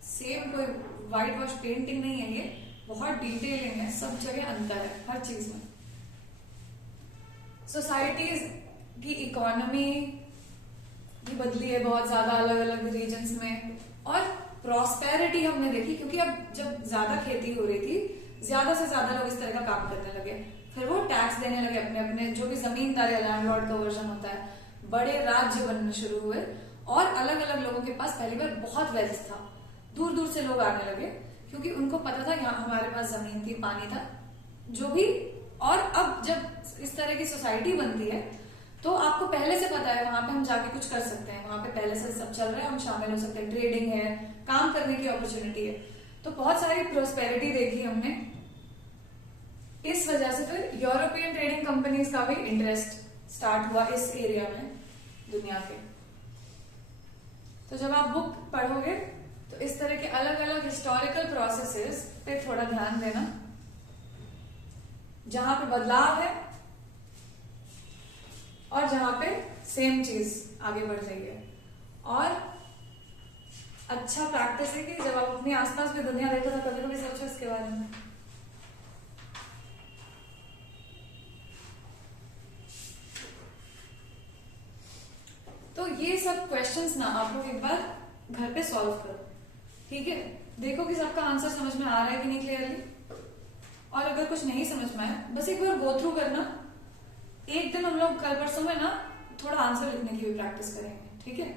सेम कोई व्हाइट वॉश पेंटिंग नहीं है, ये बहुत डिटेलिंग है, सब जगह अंतर है हर चीज में। सोसाइटीज की इकोनॉमी भी बदली है बहुत ज्यादा अलग अलग रीजन्स में, और प्रॉस्पेरिटी हमने देखी क्योंकि अब जब ज्यादा खेती हो रही थी, ज्यादा से ज्यादा लोग इस तरह का काम करने लगे, फिर वो टैक्स देने लगे अपने अपने जो भी जमींदार या लैंडलॉर्ड का वर्जन होता है, बड़े राज्य बनने शुरू हुए और अलग अलग लोगों के पास पहली बार बहुत वेल्थ था, दूर दूर से लोग आने लगे क्योंकि उनको पता था यहाँ हमारे पास जमीन थी, पानी था, जो भी। और अब जब इस तरह की सोसाइटी बनती है तो आपको पहले से पता है वहां पे हम जाके कुछ कर सकते हैं, वहां पे पहले से सब चल रहा है, हम शामिल हो सकते हैं, ट्रेडिंग है, काम करने की अपॉर्चुनिटी है। तो बहुत सारी प्रोस्पेरिटी देखी हमने। इस वजह से फिर यूरोपियन ट्रेडिंग कंपनीज का भी इंटरेस्ट स्टार्ट हुआ इस एरिया में दुनिया के। तो जब आप बुक पढ़ोगे तो इस तरह के अलग अलग हिस्टोरिकल प्रोसेसेस पे थोड़ा ध्यान देना, जहां पे बदलाव है और जहां पे सेम चीज आगे बढ़ रही है। और अच्छा प्रैक्टिस है कि जब आप अपने आसपास भी दुनिया देखो तो कभी कभी सोचो इसके बारे में। तो ये सब क्वेश्चंस ना आप लोग एक बार घर पे सॉल्व करो, ठीक है? देखो कि सबका आंसर समझ में आ रहा है कि नहीं क्लियरली, और अगर कुछ नहीं समझ में आया बस एक बार गो थ्रू करना। एक दिन हम लोग कल परसों में ना थोड़ा आंसर लिखने की भी प्रैक्टिस करेंगे, ठीक है?